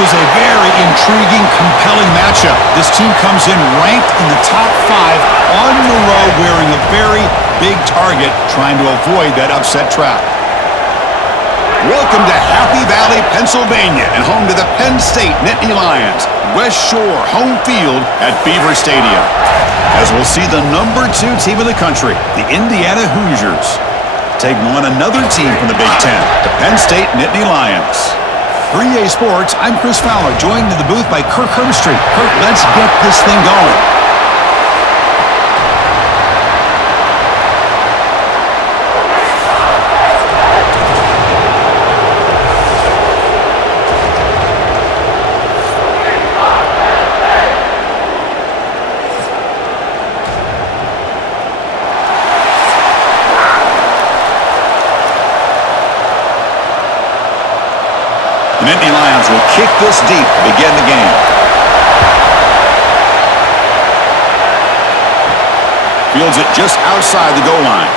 This is a very intriguing, compelling matchup. This team comes in ranked in the top 5 on the road, wearing a very big target, trying to avoid that upset trap. Welcome to Happy Valley, Pennsylvania, and home to the Penn State Nittany Lions. West Shore home field at Beaver Stadium. As we'll see the #2 team in the country, the Indiana Hoosiers, taking on another team from the Big Ten, the Penn State Nittany Lions. 3A Sports, I'm Chris Fowler, joined in the booth by Kirk Herbstreit. Kirk, let's get this thing going. The Nittany Lions will kick this deep to begin the game. Fields it just outside the goal line.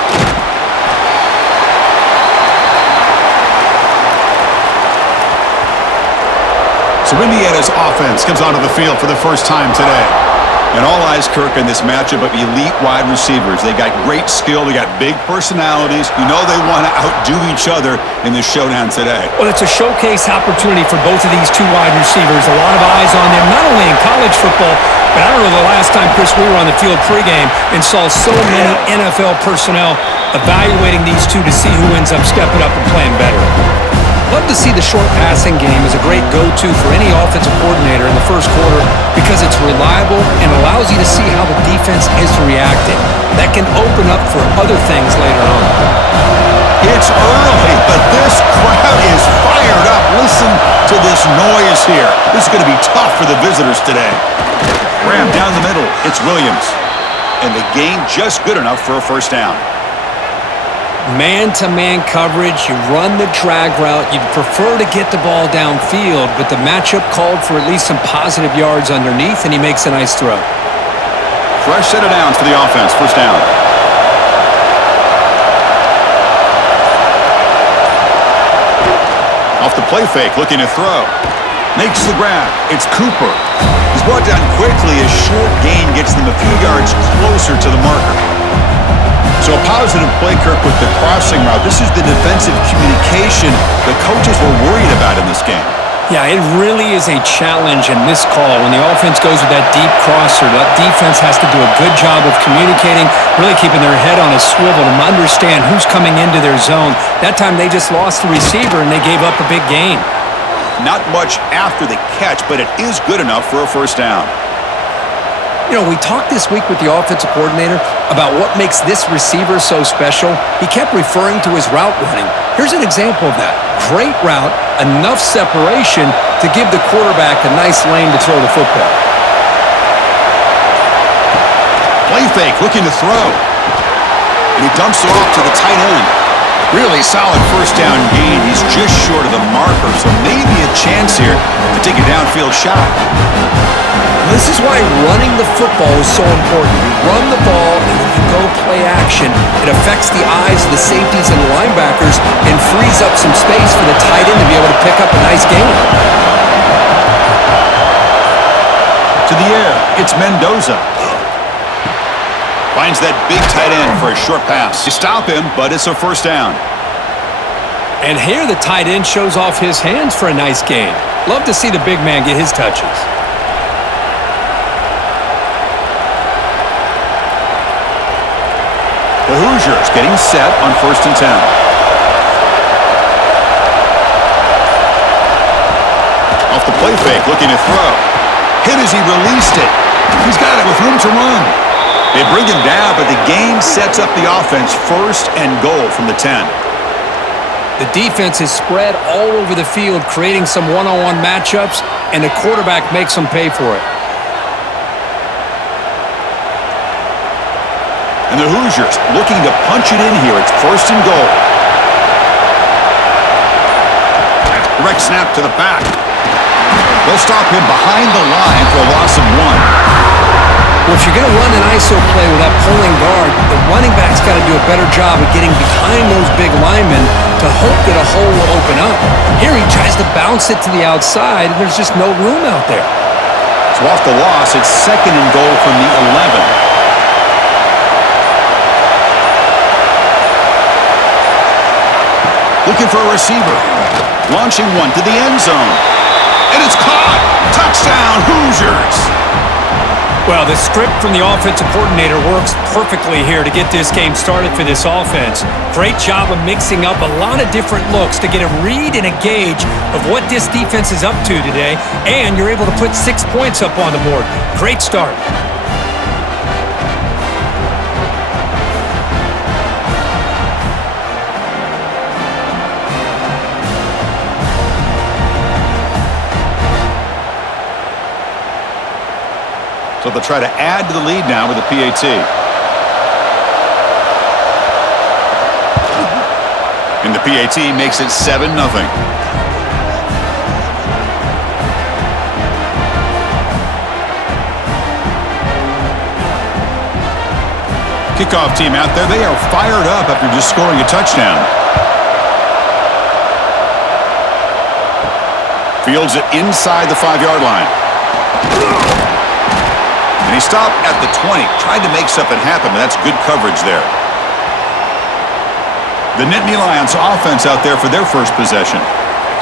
So Indiana's offense comes onto the field for the first time today. And all eyes, Kirk, in this matchup of elite wide receivers. They got great skill. They got big personalities. You know they want to outdo each other in this showdown today. Well, it's a showcase opportunity for both of these two wide receivers. A lot of eyes on them, not only in college football, but I don't know the last time, Chris, we were on the field pregame and saw so many NFL personnel evaluating these two to see who ends up stepping up and playing better. Love to see the short passing game as a great go-to for any offensive coordinator in the first quarter because it's reliable and allows you to see how the defense is reacting. That can open up for other things later on. It's early, but this crowd is fired up. Listen to this noise here. This is going to be tough for the visitors today. Ram down the middle. It's Williams. And the gain just good enough for a first down. Man-to-man coverage, you run the drag route. You'd prefer to get the ball downfield, but the matchup called for at least some positive yards underneath, and he makes a nice throw. Fresh set of downs for the offense. First down. Off the play fake, looking to throw. Makes the grab. It's Cooper. He's brought down quickly. A short gain gets them a few yards closer to the marker. So a positive play, Kirk, with the crossing route. This is the defensive communication the coaches were worried about in this game. Yeah, it really is a challenge in this call. When the offense goes with that deep crosser, that defense has to do a good job of communicating, really keeping their head on a swivel to understand who's coming into their zone. That time they just lost the receiver and they gave up a big gain. Not much after the catch, but it is good enough for a first down. You know, we talked this week with the offensive coordinator about what makes this receiver so special. He kept referring to his route running. Here's an example of that. Great route, enough separation to give the quarterback a nice lane to throw the football. Play fake, looking to throw. And he dumps it off to the tight end. Really solid first down gain. He's just short of the marker, so maybe a chance here to take a downfield shot. This is why running the football is so important. You run the ball and then you go play action. It affects the eyes of the safeties and the linebackers and frees up some space for the tight end to be able to pick up a nice gain. To the air, it's Mendoza. Finds that big tight end for a short pass. You stop him, but it's a first down. And here the tight end shows off his hands for a nice gain. Love to see the big man get his touches. The Hoosiers getting set on 1st and 10. Off the play fake, looking to throw. Hit as he released it. He's got it with room to run. They bring him down, but the gain sets up the offense 1st and goal from the 10. The defense is spread all over the field, creating some one-on-one matchups, and the quarterback makes them pay for it. And the Hoosiers looking to punch it in here. It's 1st and goal. Direct snap to the back. They'll stop him behind the line for a loss of 1. Well, if you're going to run an ISO play with that pulling guard, the running back's got to do a better job of getting behind those big linemen to hope that a hole will open up. Here he tries to bounce it to the outside, and there's just no room out there. So off the loss, it's 2nd and goal from the 11. Looking for a receiver. Launching one to the end zone. And it's caught! Touchdown, Hoosiers! Well, the script from the offensive coordinator works perfectly here to get this game started for this offense. Great job of mixing up a lot of different looks to get a read and a gauge of what this defense is up to today, and you're able to put 6 points up on the board. Great start. So they'll try to add to the lead now with a PAT. And the PAT makes it 7-0. Kickoff team out there, they are fired up after just scoring a touchdown. Fields it inside the 5-yard line. And he stopped at the 20, tried to make something happen, but that's good coverage there. The Nittany Lions offense out there for their first possession.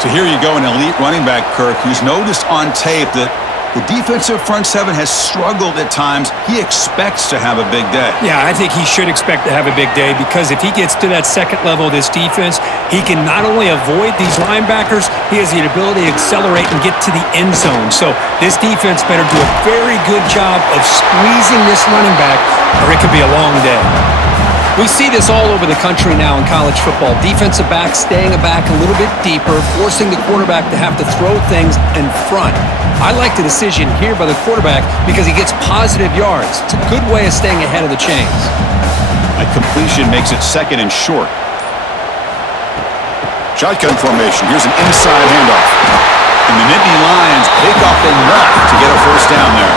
So here you go, an elite running back, Kirk, who's noticed on tape that the defensive front seven has struggled at times. He expects to have a big day. Yeah, I think he should expect to have a big day because if he gets to that second level of this defense, he can not only avoid these linebackers, he has the ability to accelerate and get to the end zone. So this defense better do a very good job of squeezing this running back or it could be a long day. We see this all over the country now in college football. Defensive backs staying back a little bit deeper, forcing the quarterback to have to throw things in front. I like the decision here by the quarterback because he gets positive yards. It's a good way of staying ahead of the chains. A completion makes it 2nd and short. Shotgun formation. Here's an inside handoff. And the Nittany Lions pick up enough to get a first down there.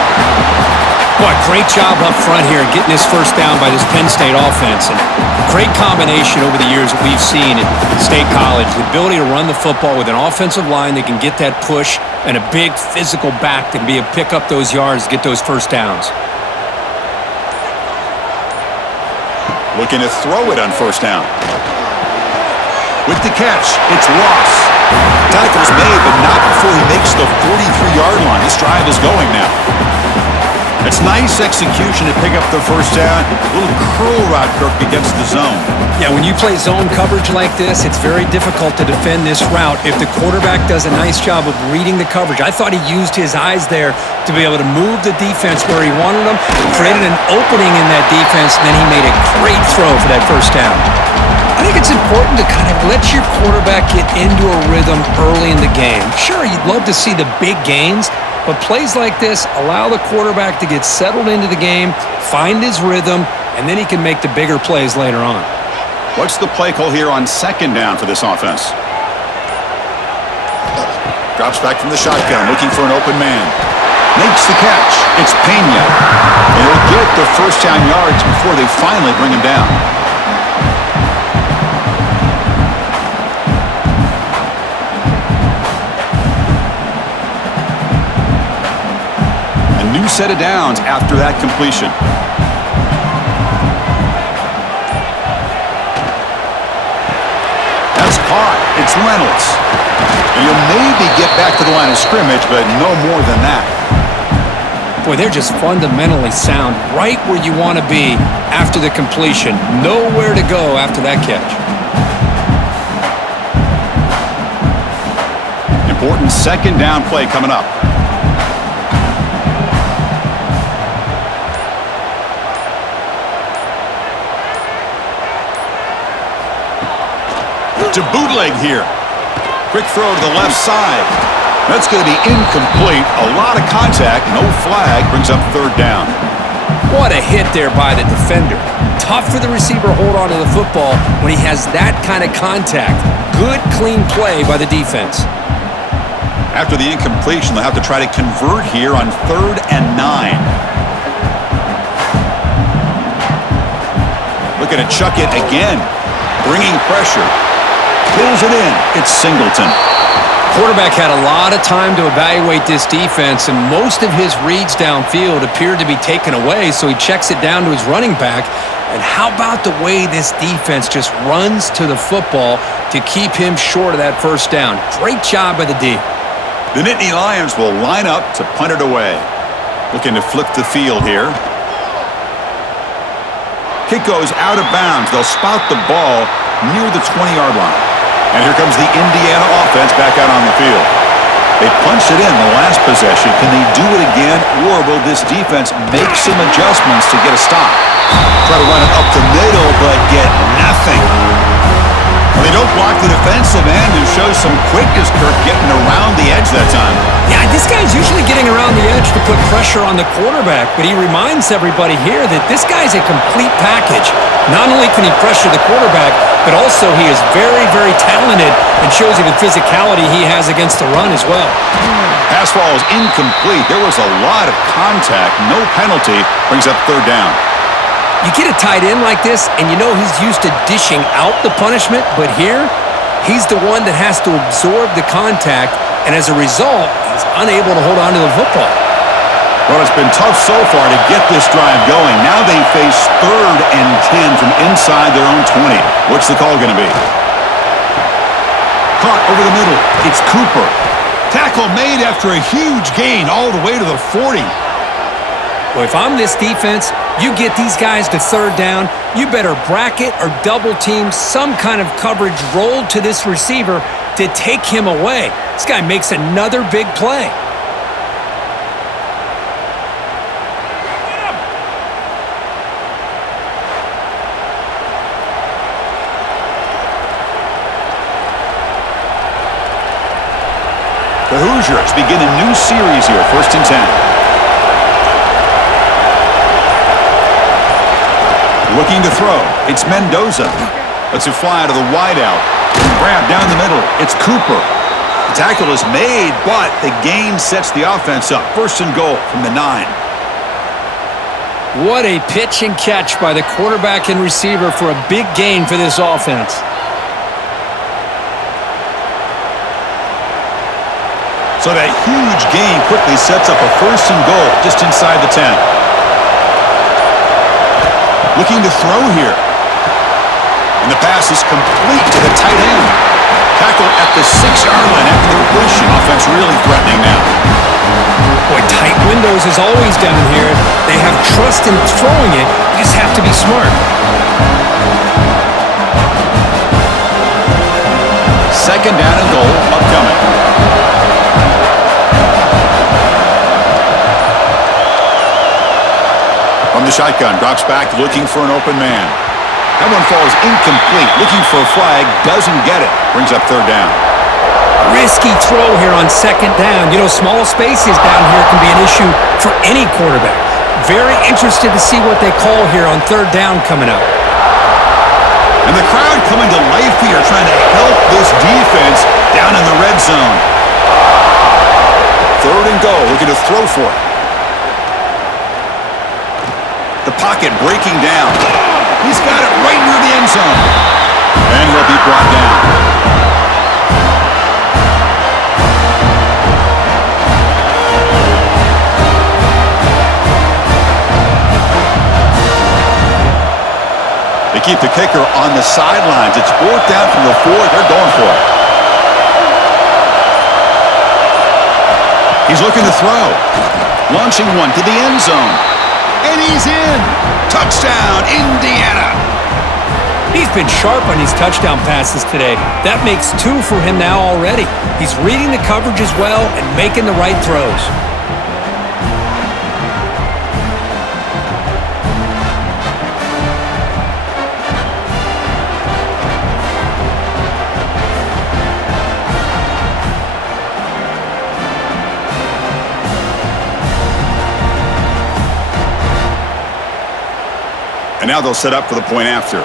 Boy, great job up front here getting this first down by this Penn State offense. And great combination over the years that we've seen at State College. The ability to run the football with an offensive line that can get that push and a big physical back to be able to pick up those yards, get those first downs. Looking to throw it on first down. With the catch, it's lost. Tackle's made, but not before he makes the 43-yard line. This drive is going now. It's nice execution to pick up the first down. A little curl route, Kirk, against the zone. Yeah, when you play zone coverage like this, it's very difficult to defend this route if the quarterback does a nice job of reading the coverage. I thought he used his eyes there to be able to move the defense where he wanted them, created an opening in that defense, and then he made a great throw for that first down. I think it's important to kind of let your quarterback get into a rhythm early in the game. Sure, you'd love to see the big gains, but plays like this allow the quarterback to get settled into the game, find his rhythm, and then he can make the bigger plays later on. What's the play call here on 2nd down for this offense? Drops back from the shotgun, looking for an open man. Makes the catch. It's Pena. And he'll get the first down yards before they finally bring him down. New set of downs after that completion. That's caught. It's Reynolds. And he'll maybe get back to the line of scrimmage, but no more than that. Boy, they're just fundamentally sound right where you want to be after the completion. Nowhere to go after that catch. Important 2nd down play coming up. To bootleg here. Quick throw to the left side. That's going to be incomplete. A lot of contact. No flag. Brings up 3rd down. What a hit there by the defender. Tough for the receiver to hold on to the football when he has that kind of contact. Good, clean play by the defense. After the incompletion, they'll have to try to convert here on 3rd and 9. Looking to chuck it again. Bringing pressure. Pulls it in. It's Singleton. Quarterback had a lot of time to evaluate this defense, and most of his reads downfield appeared to be taken away, so he checks it down to his running back. And how about the way this defense just runs to the football to keep him short of that first down? Great job by the D. The Nittany Lions will line up to punt it away. Looking to flip the field here. Kick goes out of bounds. They'll spot the ball near the 20-yard line. And here comes the Indiana offense back out on the field. They punched it in the last possession. Can they do it again, or will this defense make some adjustments to get a stop? Try to run it up the middle, but get nothing. Well, they don't block the defensive end and show some quickness, Kirk, getting around the edge that time. Yeah, this guy's usually getting around the edge to put pressure on the quarterback, but he reminds everybody here that this guy's a complete package. Not only can he pressure the quarterback, but also he is very, very talented and shows you the physicality he has against the run as well. Pass ball is incomplete. There was a lot of contact. No penalty. Brings up third down. You get a tight end like this, and you know he's used to dishing out the punishment, but here, he's the one that has to absorb the contact, and as a result, he's unable to hold on to the football. Well, it's been tough so far to get this drive going. Now they face 3rd and 10 from inside their own 20. What's the call going to be? Caught over the middle. It's Cooper. Tackle made after a huge gain all the way to the 40. Well, if I'm this defense, you get these guys to 3rd down, you better bracket or double team some kind of coverage rolled to this receiver to take him away. This guy makes another big play. The Hoosiers begin a new series here, 1st and 10. Looking to throw. It's Mendoza. Lets it fly to the wideout. Grab down the middle. It's Cooper. The tackle is made, but the gain sets the offense up. 1st and goal from the 9. What a pitch and catch by the quarterback and receiver for a big gain for this offense. So that huge gain quickly sets up a 1st and goal just inside the 10. Looking to throw here. And the pass is complete to the tight end. Tackle at the 6-yard line after the completion. Offense really threatening now. Boy, tight windows is always down here. They have trust in throwing it. You just have to be smart. 2nd down and goal upcoming. From the shotgun, drops back, looking for an open man. That one falls incomplete. Looking for a flag, doesn't get it. Brings up 3rd down. Risky throw here on 2nd down. You know, small spaces down here can be an issue for any quarterback. Very interested to see what they call here on 3rd down coming up. And the crowd coming to life here, trying to help this defense down in the red zone. 3rd and goal, looking to throw for it. The pocket breaking down. He's got it right near the end zone. And he'll be brought down. They keep the kicker on the sidelines. It's 4th down from the 4. They're going for it. He's looking to throw. Launching one to the end zone. And he's in. Touchdown, Indiana. He's been sharp on his touchdown passes today. That makes 2 for him now already. He's reading the coverage as well and making the right throws. And now they'll set up for the point after.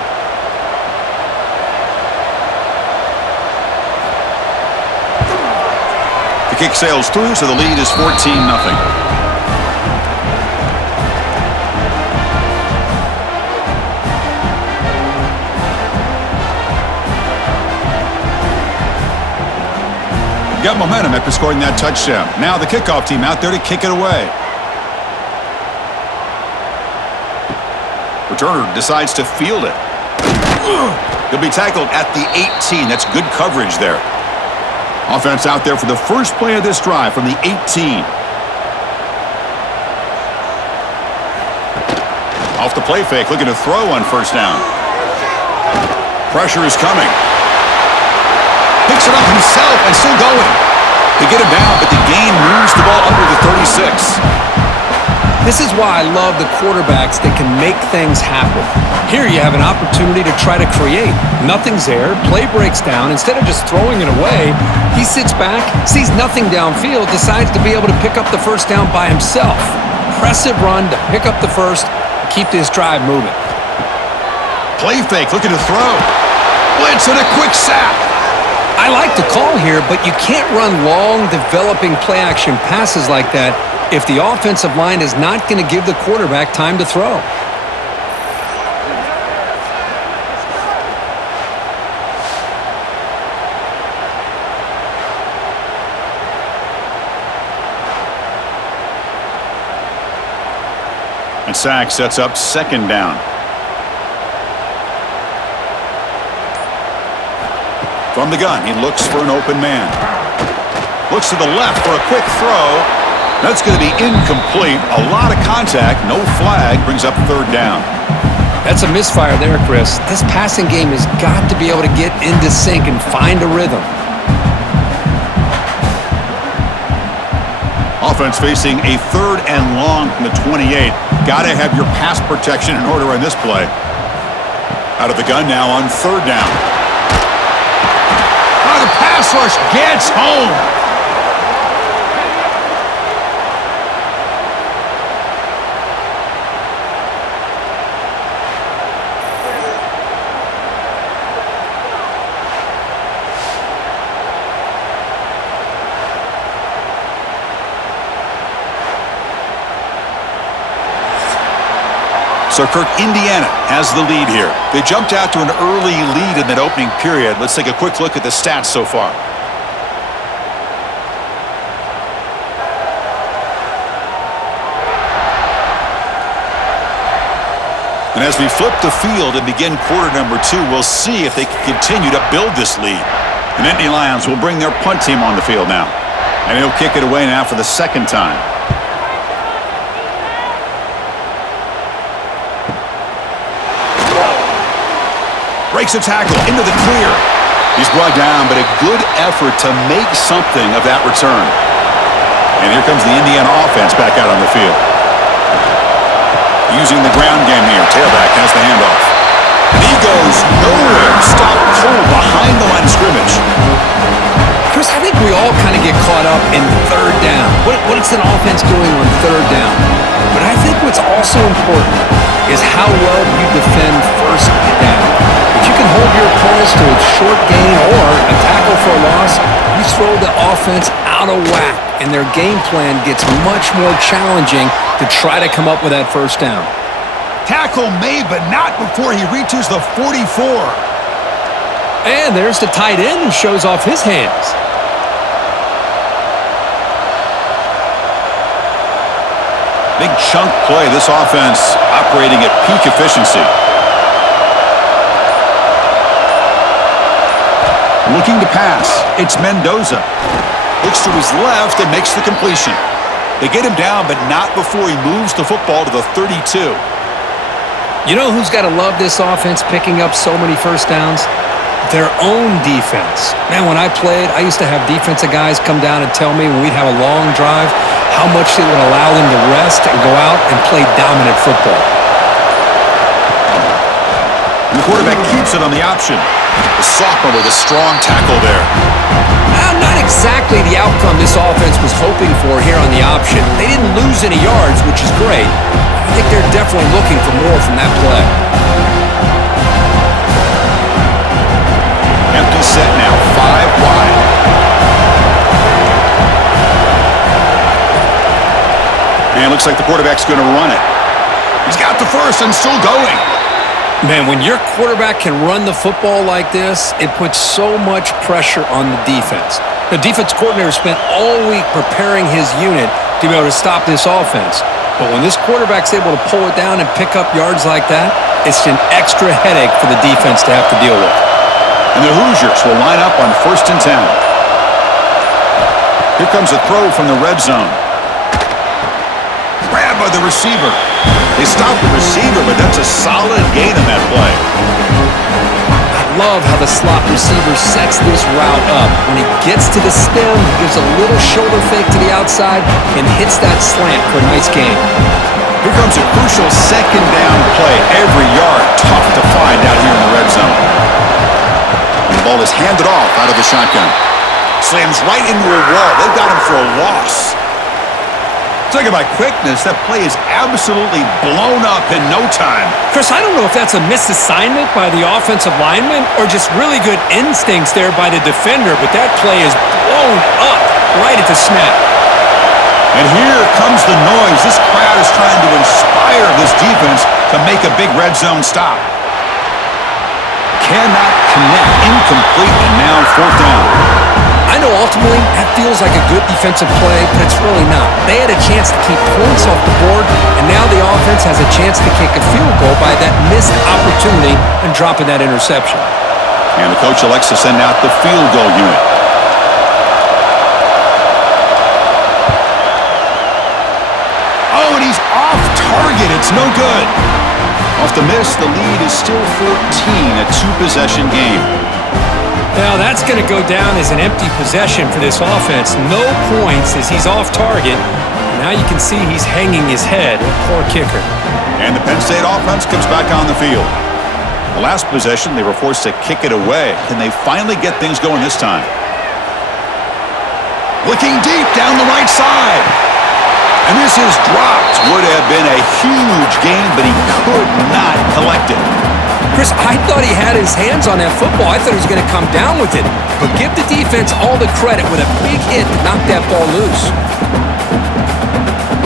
The kick sails through, so the lead is 14-0. Got momentum after scoring that touchdown. Now the kickoff team out there to kick it away. Returner decides to field it. He'll be tackled at the 18. That's good coverage there. Offense out there for the first play of this drive from the 18. Off the play fake, looking to throw on first down. Pressure is coming. Picks it up himself and still going. They get him down, but the gain moves the ball under the 36. This is why I love the quarterbacks that can make things happen. Here you have an opportunity to try to create. Nothing's there. Play breaks down. Instead of just throwing it away, he sits back, sees nothing downfield, decides to be able to pick up the first down by himself. Impressive run to pick up the first, keep this drive moving. Play fake, looking to throw. Blitz and a quick sack. I like the call here, but you can't run long, developing play-action passes like that if the offensive line is not going to give the quarterback time to throw. And sack sets up second down. From the gun, he looks for an open man. Looks to the left for a quick throw. That's going to be incomplete. A lot of contact, no flag, brings up third down. That's a misfire there, Chris. This passing game has got to be able to get into sync and find a rhythm. Offense facing a third and long from the 28. Got to have your pass protection in order on this play. Out of the gun now on third down. Oh, the pass rush gets home. So, Kirk, Indiana has the lead here. They jumped out to an early lead in that opening period. Let's take a quick look at the stats so far. And as we flip the field and begin quarter number 2, we'll see if they can continue to build this lead. The Nittany Lions will bring their punt team on the field now. And he'll kick it away now for the second time. Breaks a tackle into the clear. He's brought down, but a good effort to make something of that return. And here comes the Indiana offense back out on the field. Using the ground game here. Tailback has the handoff. And he goes nowhere. Stopped cold behind the line of scrimmage. Chris, I think we all kind of get caught up in third down. What's an offense doing on third down? But I think what's also important is how well you defend first down. If you can hold your opponents to a short gain or a tackle for a loss, you throw the offense out of whack, and their game plan gets much more challenging to try to come up with that first down. Tackle made, but not before he reaches the 44. And there's the tight end who shows off his hands. Big chunk play. This offense operating at peak efficiency. Looking to pass. It's Mendoza. Looks to his left and makes the completion. They get him down, but not before he moves the football to the 32. You know who's got to love this offense picking up so many first downs? Their own defense. Man, when I played, I used to have defensive guys come down and tell me when we'd have a long drive how much it would allow them to rest and go out and play dominant football. And the quarterback keeps it on the option. The sophomore with a strong tackle there. Not exactly the outcome this offense was hoping for here on the option. They didn't lose any yards, which is great. I think they're definitely looking for more from that play. Empty set now, 5 wide. And looks like the quarterback's going to run it. He's got the first and still going. Man, when your quarterback can run the football like this, it puts so much pressure on the defense. The defense coordinator spent all week preparing his unit to be able to stop this offense. But when this quarterback's able to pull it down and pick up yards like that, it's an extra headache for the defense to have to deal with. And the Hoosiers will line up on 1st and 10. Here comes a throw from the red zone. Grabbed by the receiver. They stop the receiver, but that's a solid gain in that play. I love how the slot receiver sets this route up. When he gets to the stem, he gives a little shoulder fake to the outside and hits that slant for a nice gain. Here comes a crucial 2nd down play. Every yard tough to find out here in the red zone. And the ball is handed off out of the shotgun. Slams right into a wall. They've got him for a loss. Talk about quickness. That play is absolutely blown up in no time. Chris, I don't know if that's a misassignment by the offensive lineman or just really good instincts there by the defender, but that play is blown up right at the snap. And here comes the noise. This crowd is trying to inspire this defense to make a big red zone stop. Cannot connect. Incomplete, and now 4th down. I know ultimately that feels like a good defensive play, but it's really not. They had a chance to keep points off the board, and now the offense has a chance to kick a field goal by that missed opportunity and dropping that interception. And the coach elects to send out the field goal unit. Oh, and he's off target. It's no good. Off the miss, the lead is still 14, a 2-possession game. Now that's going to go down as an empty possession for this offense. No points as he's off target. Now you can see he's hanging his head. Poor kicker. And the Penn State offense comes back on the field. The last possession, they were forced to kick it away. Can they finally get things going this time? Looking deep down the right side. And this is dropped. Would have been a huge gain, but he could not collect it. Chris, I thought he had his hands on that football. I thought he was going to come down with it. But give the defense all the credit with a big hit to knock that ball loose.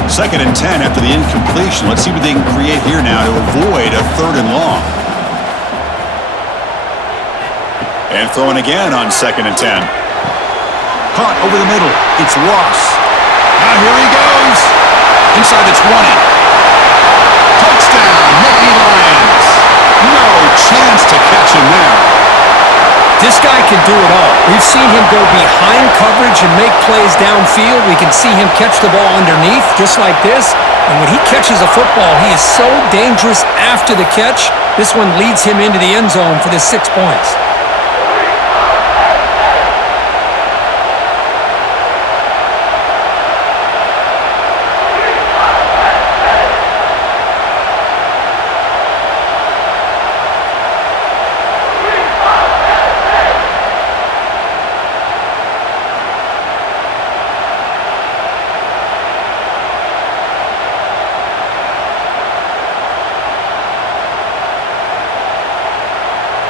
2nd and 10 after the incompletion. Let's see what they can create here now to avoid a 3rd and long. And throwing again on 2nd and 10. Caught over the middle. It's Ross. Now here he goes. Inside the 20. Touchdown, Nittany Lions. No chance to catch him there. This guy can do it all. We've seen him go behind coverage and make plays downfield. We can see him catch the ball underneath just like this. And when he catches a football, he is so dangerous after the catch. This one leads him into the end zone for the 6 points.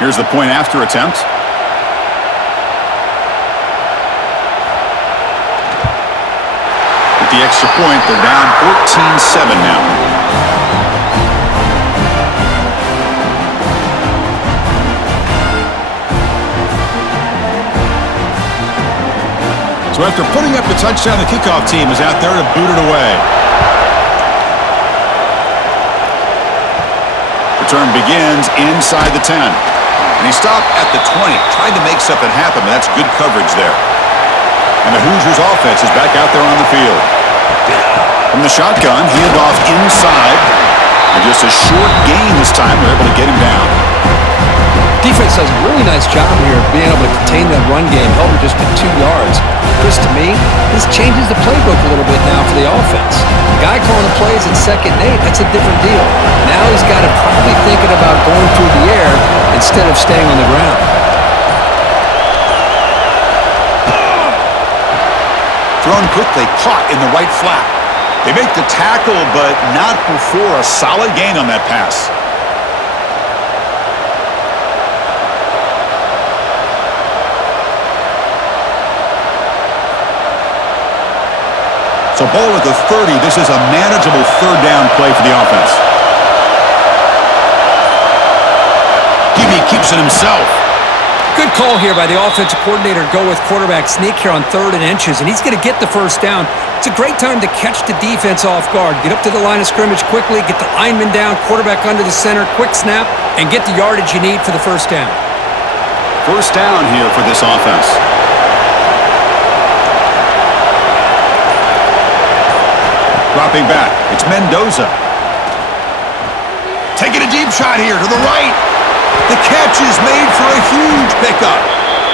Here's the point after attempt. With the extra point, they're down 14-7 now. So after putting up the touchdown, the kickoff team is out there to boot it away. Return begins inside the 10. And he stopped at the 20, trying to make something happen, but that's good coverage there. And the Hoosiers offense is back out there on the field. From the shotgun, handoff inside. And just a short gain this time, they're able to get him down. Defense does a really nice job here of being able to contain that run game, held him just to 2 yards. Chris, to me, this changes the playbook a little bit now for the offense. The guy calling the plays at 2nd and 8, that's a different deal. Now he's got to probably thinking about going through the air instead of staying on the ground. Thrown quickly, caught in the right flat. They make the tackle, but not before a solid gain on that pass. So ball at the 30. This is a manageable 3rd down play for the offense. Gibby keeps it himself. Good call here by the offensive coordinator to go with quarterback sneak here on 3rd and inches, and he's going to get the first down. It's a great time to catch the defense off guard. Get up to the line of scrimmage quickly, get the lineman down, quarterback under the center, quick snap, and get the yardage you need for the first down. First down here for this offense. Dropping back, it's Mendoza. Taking a deep shot here to the right. The catch is made for a huge pickup.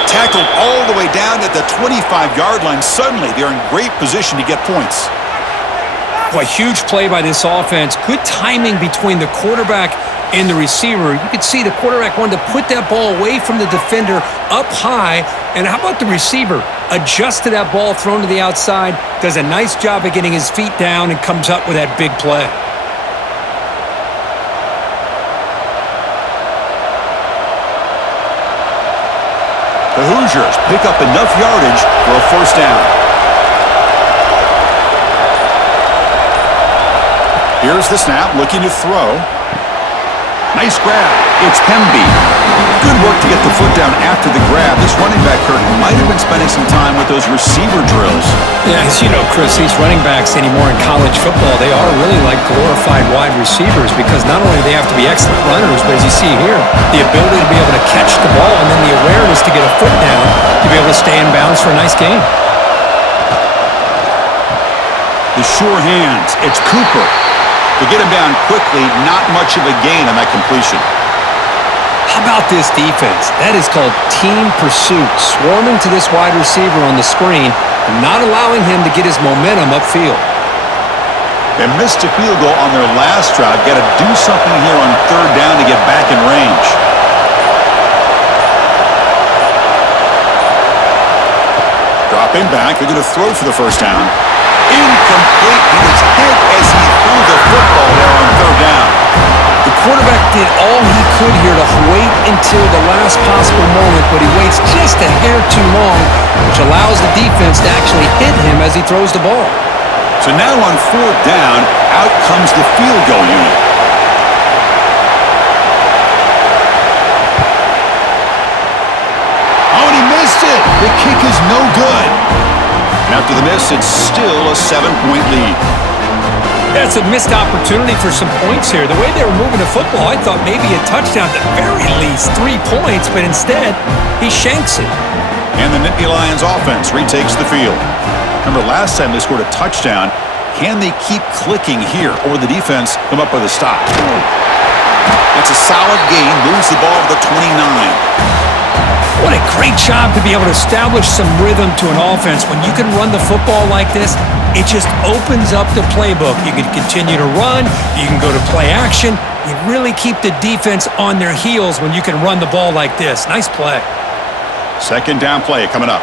Tackled all the way down at the 25-yard line. Suddenly, they're in great position to get points. Boy, huge play by this offense. Good timing between the quarterback and the receiver. You could see the quarterback wanted to put that ball away from the defender up high. And how about the receiver? Adjust to that ball thrown to the outside. Does a nice job of getting his feet down and comes up with that big play. The Hoosiers pick up enough yardage for a first down. Here's the snap, looking to throw. Nice grab. It's Hemby. Good work to get the foot down after the grab. This running back, Kurt, might have been spending some time with those receiver drills. Yeah, as you know, Chris, these running backs anymore in college football, they are really like glorified wide receivers because not only do they have to be excellent runners, but as you see here, the ability to be able to catch the ball and then the awareness to get a foot down to be able to stay in bounds for a nice gain. The sure hands. It's Cooper. To get him down quickly, not much of a gain on that completion. How about this defense? That is called team pursuit. Swarming to this wide receiver on the screen and not allowing him to get his momentum upfield. They missed a field goal on their last drive. Got to do something here on 3rd down to get back in range. Dropping back. They're going to throw for the first down. Incomplete. He was hit as he threw the football there on 3rd down. The quarterback did all he could here to wait until the last possible moment, but he waits just a hair too long, which allows the defense to actually hit him as he throws the ball. So now on 4th down, out comes the field goal unit. Oh, and he missed it. The kick is no good. After the miss, it's still a 7-point lead. That's a missed opportunity for some points here. The way they were moving the football, I thought maybe a touchdown, at the very least 3 points, but instead, he shanks it. And the Nittany Lions offense retakes the field. Remember, last time they scored a touchdown. Can they keep clicking here, or the defense come up with a stop? That's a solid gain. Moves the ball to the 29. What a great job to be able to establish some rhythm to an offense. When you can run the football like this, it just opens up the playbook. You can continue to run. You can go to play action. You really keep the defense on their heels when you can run the ball like this. Nice play. 2nd down play coming up.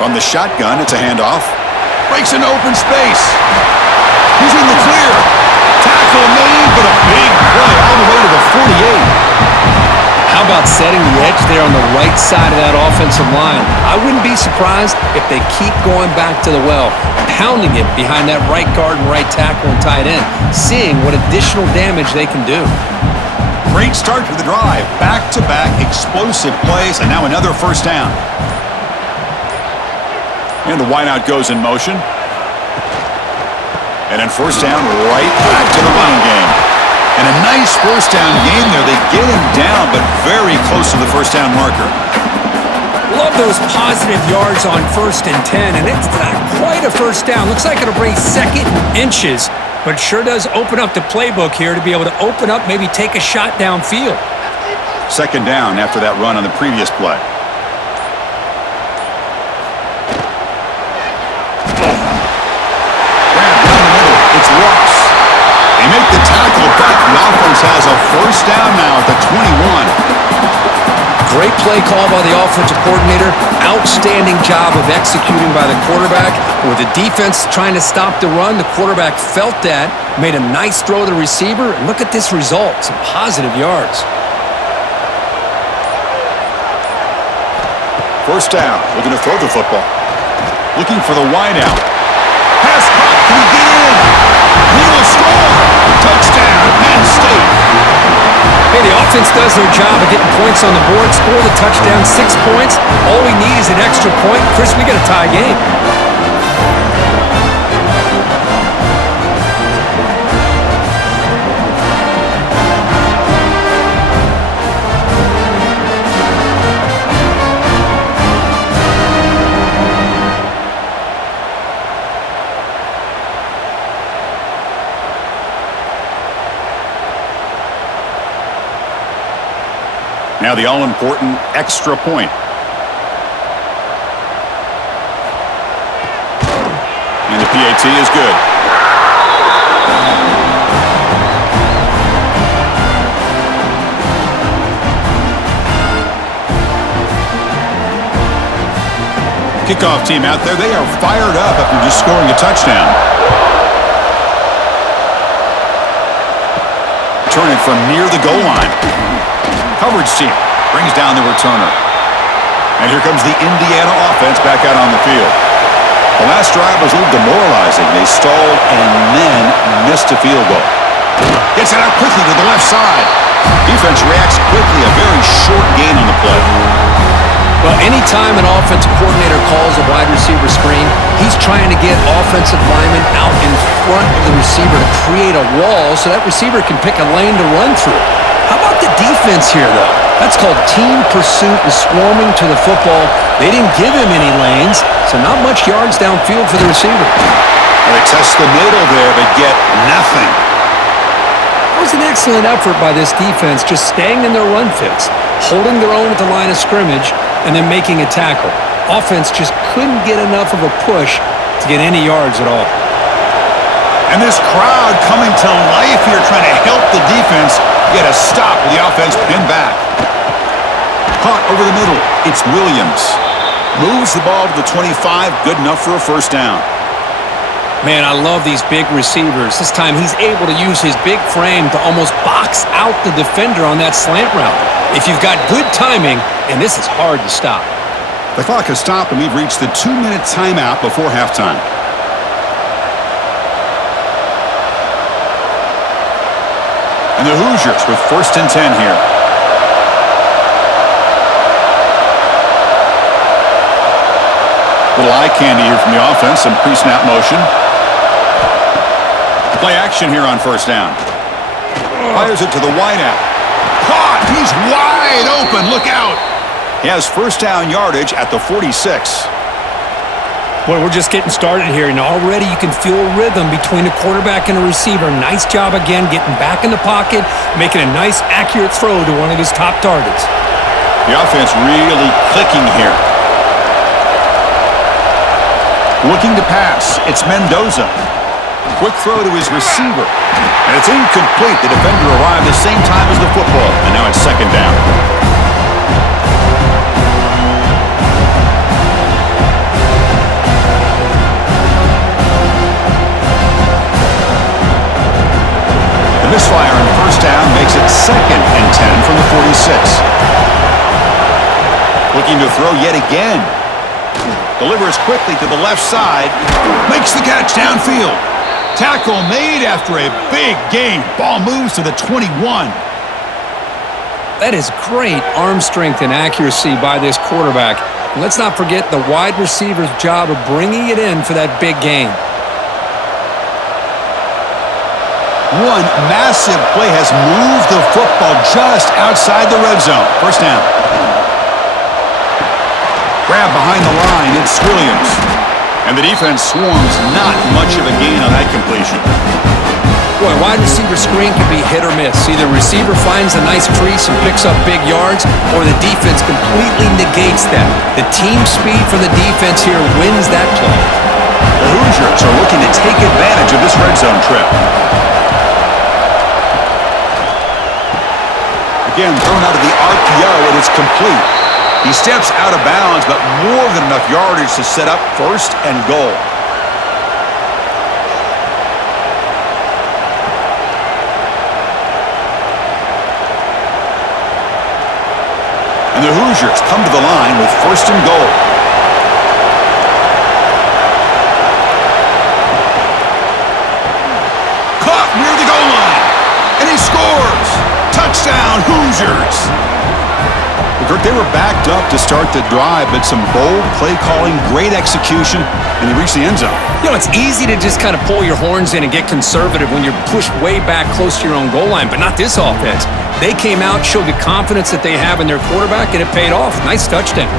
From the shotgun, it's a handoff. Breaks into open space. He's in the clear. Tackle made, but a big play all the way to the 48. How about setting the edge there on the right side of that offensive line? I wouldn't be surprised if they keep going back to the well, pounding it behind that right guard and right tackle and tight end, seeing what additional damage they can do. Great start to the drive. Back-to-back explosive plays, and now another first down. And the wideout goes in motion. And then first down right back to the running game. And a nice first down game there. They get him down, but very close to the first down marker. Love those positive yards on 1st and 10, and it's not quite a first down. Looks like it'll bring 2nd inches, but it sure does open up the playbook here to be able to open up, maybe take a shot downfield. 2nd down after that run on the previous play. It's Ross. They make the tackle, but the offense has a first down now at the 21. Great play call by the offensive coordinator. Outstanding job of executing by the quarterback. With the defense trying to stop the run, the quarterback felt that, made a nice throw to the receiver, and look at this result, some positive yards. First down, looking to throw the football. Looking for the wideout. Pass caught, can he get in? He will score! Touchdown, Penn State! Hey, the defense does their job of getting points on the board, score the touchdown, 6 points. All we need is an extra point. Chris, we got a tie game. Now the all-important extra point. And the PAT is good. Kickoff team out there, they are fired up after just scoring a touchdown. Turn it from near the goal line. Coverage team brings down the returner. And here comes the Indiana offense back out on the field. The last drive was a little demoralizing. They stalled and then missed a field goal. Gets it out quickly to the left side. Defense reacts quickly. A very short gain on the play. Well, anytime an offensive coordinator calls a wide receiver screen, he's trying to get offensive linemen out in front of the receiver to create a wall so that receiver can pick a lane to run through. How about the defense here, though? That's called team pursuit and swarming to the football. They didn't give him any lanes, so not much yards downfield for the receiver. They test the middle there, but get nothing. It was an excellent effort by this defense, just staying in their run fits, holding their own at the line of scrimmage, and then making a tackle. Offense just couldn't get enough of a push to get any yards at all. And this crowd coming to life here, trying to help the defense get a stop with the offense pinned back. Caught over the middle. It's Williams. Moves the ball to the 25. Good enough for a first down. Man, I love these big receivers. This time he's able to use his big frame to almost box out the defender on that slant route. If you've got good timing, and this is hard to stop. The clock has stopped, and we've reached the 2-minute timeout before halftime. And the Hoosiers with 1st and 10 here. Little eye candy here from the offense. Some pre-snap motion. Play action here on 1st down. Fires it to the wideout. Caught! He's wide open. Look out! He has 1st down yardage at the 46. Boy, we're just getting started here, and already you can feel a rhythm between the quarterback and the receiver. Nice job again getting back in the pocket, making a nice, accurate throw to one of his top targets. The offense really clicking here. Looking to pass. It's Mendoza. Quick throw to his receiver. And it's incomplete. The defender arrived the same time as the football, and now it's 2nd down. Misfire on 1st down makes it 2nd and 10 from the 46. Looking to throw yet again. Delivers quickly to the left side. Makes the catch downfield. Tackle made after a big gain. Ball moves to the 21. That is great arm strength and accuracy by this quarterback. And let's not forget the wide receiver's job of bringing it in for that big gain. One massive play has moved the football just outside the red zone. 1st down. Grab behind the line. It's Williams. And the defense swarms. Not much of a gain on that completion. Boy, wide receiver screen can be hit or miss. Either receiver finds a nice crease and picks up big yards, or the defense completely negates that. The team speed from the defense here wins that play. The Hoosiers are looking to take advantage of this red zone trip. Again, thrown out of the RPO, and it's complete. He steps out of bounds, but more than enough yardage to set up 1st and goal. And the Hoosiers come to the line with 1st and goal. Caught near the goal line, and he scores. Touchdown! Touchdown, Hoosiers! Kirk, they were backed up to start the drive, but some bold play calling, great execution, and they reached the end zone. You know, it's easy to just kind of pull your horns in and get conservative when you're pushed way back close to your own goal line, but not this offense. They came out, showed the confidence that they have in their quarterback, and it paid off. Nice touchdown.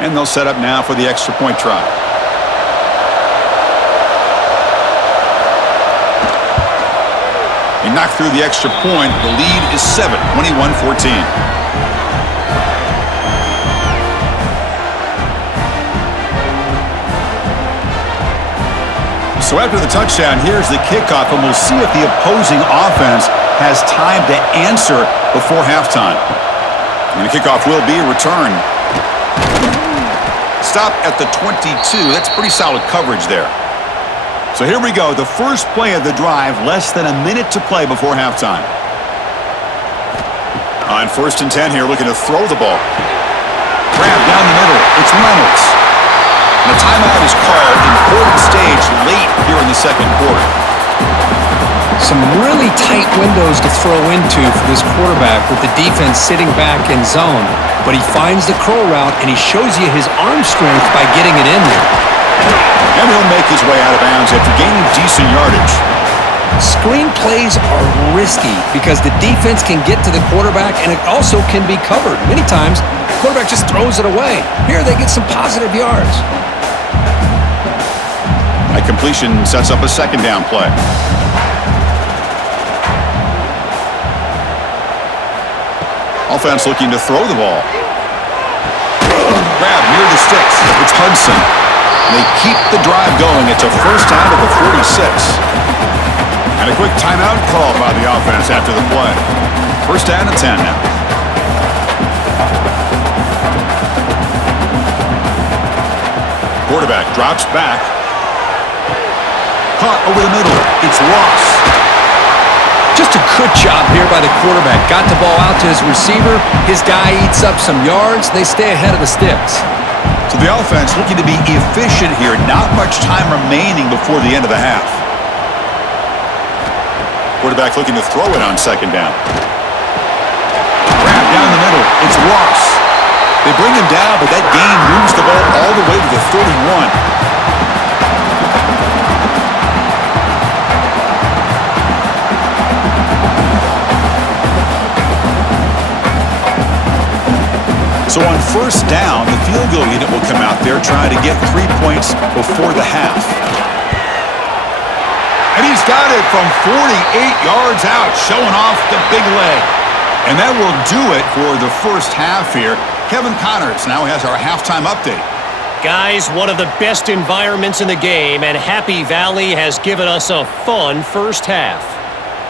And they'll set up now for the extra point try. He knocked through the extra point. The lead is 7, 21-14. So after the touchdown, here's the kickoff, and we'll see if the opposing offense has time to answer before halftime. And the kickoff will be returned. Stop at the 22. That's pretty solid coverage there. So here we go. The first play of the drive, less than a minute to play before halftime. On 1st and 10 here, looking to throw the ball. Grab down the middle. It's Reynolds. And a timeout is called. Important stage late here in the second quarter. Some really tight windows to throw into for this quarterback with the defense sitting back in zone. But he finds the curl route, and he shows you his arm strength by getting it in there. And he'll make his way out of bounds after gaining decent yardage. Screen plays are risky because the defense can get to the quarterback, and it also can be covered. Many times, the quarterback just throws it away. Here, they get some positive yards. A completion sets up a second down play. Offense looking to throw the ball. Grab near the sticks. It's Hudson. They keep the drive going. It's a first down at the 46. And a quick timeout called by the offense after the play. First down at 10 now. Quarterback drops back. Caught over the middle. It's Ross. Just a good job here by the quarterback. Got the ball out to his receiver. His guy eats up some yards. They stay ahead of the sticks. So the offense looking to be efficient here. Not much time remaining before the end of the half. Quarterback looking to throw it on second down. Grab down the middle. It's Ross. They bring him down, but that gain moves the ball all the way to the 31. So on first down, the field goal unit will come out there trying to get 3 points before the half. And he's got it from 48 yards out, showing off the big leg. And that will do it for the first half here. Kevin Connors now has our halftime update. Guys, one of the best environments in the game, and Happy Valley has given us a fun first half.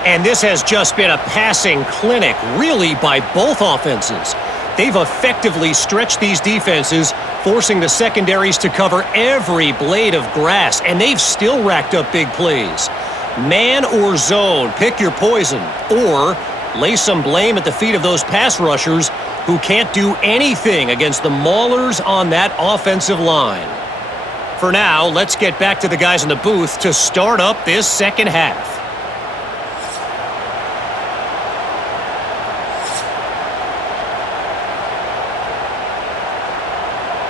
And this has just been a passing clinic, really, by both offenses. They've effectively stretched these defenses, forcing the secondaries to cover every blade of grass, and they've still racked up big plays. Man or zone, pick your poison, or lay some blame at the feet of those pass rushers who can't do anything against the maulers on that offensive line. For now, let's get back to the guys in the booth to start up this second half.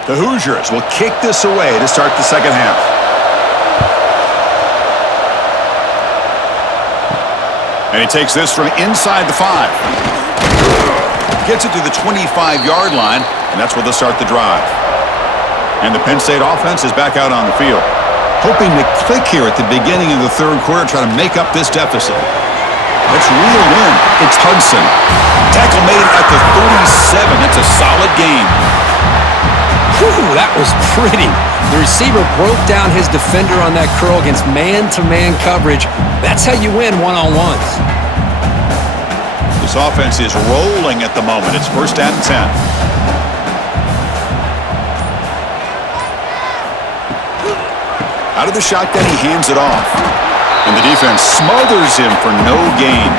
The Hoosiers will kick this away to start the second half. And he takes this from inside the 5. Gets it to the 25-yard line, and that's where they'll start the drive. And the Penn State offense is back out on the field, hoping to click here at the beginning of the third quarter, try to make up this deficit. Let's reel in. It's Hudson. Tackle made at the 37. That's a solid gain. Whew, that was pretty. The receiver broke down his defender on that curl against man-to-man coverage. That's how you win one-on-ones. This offense is rolling at the moment. It's first down and 10. Out of the shotgun, he hands it off. And the defense smothers him for no gain.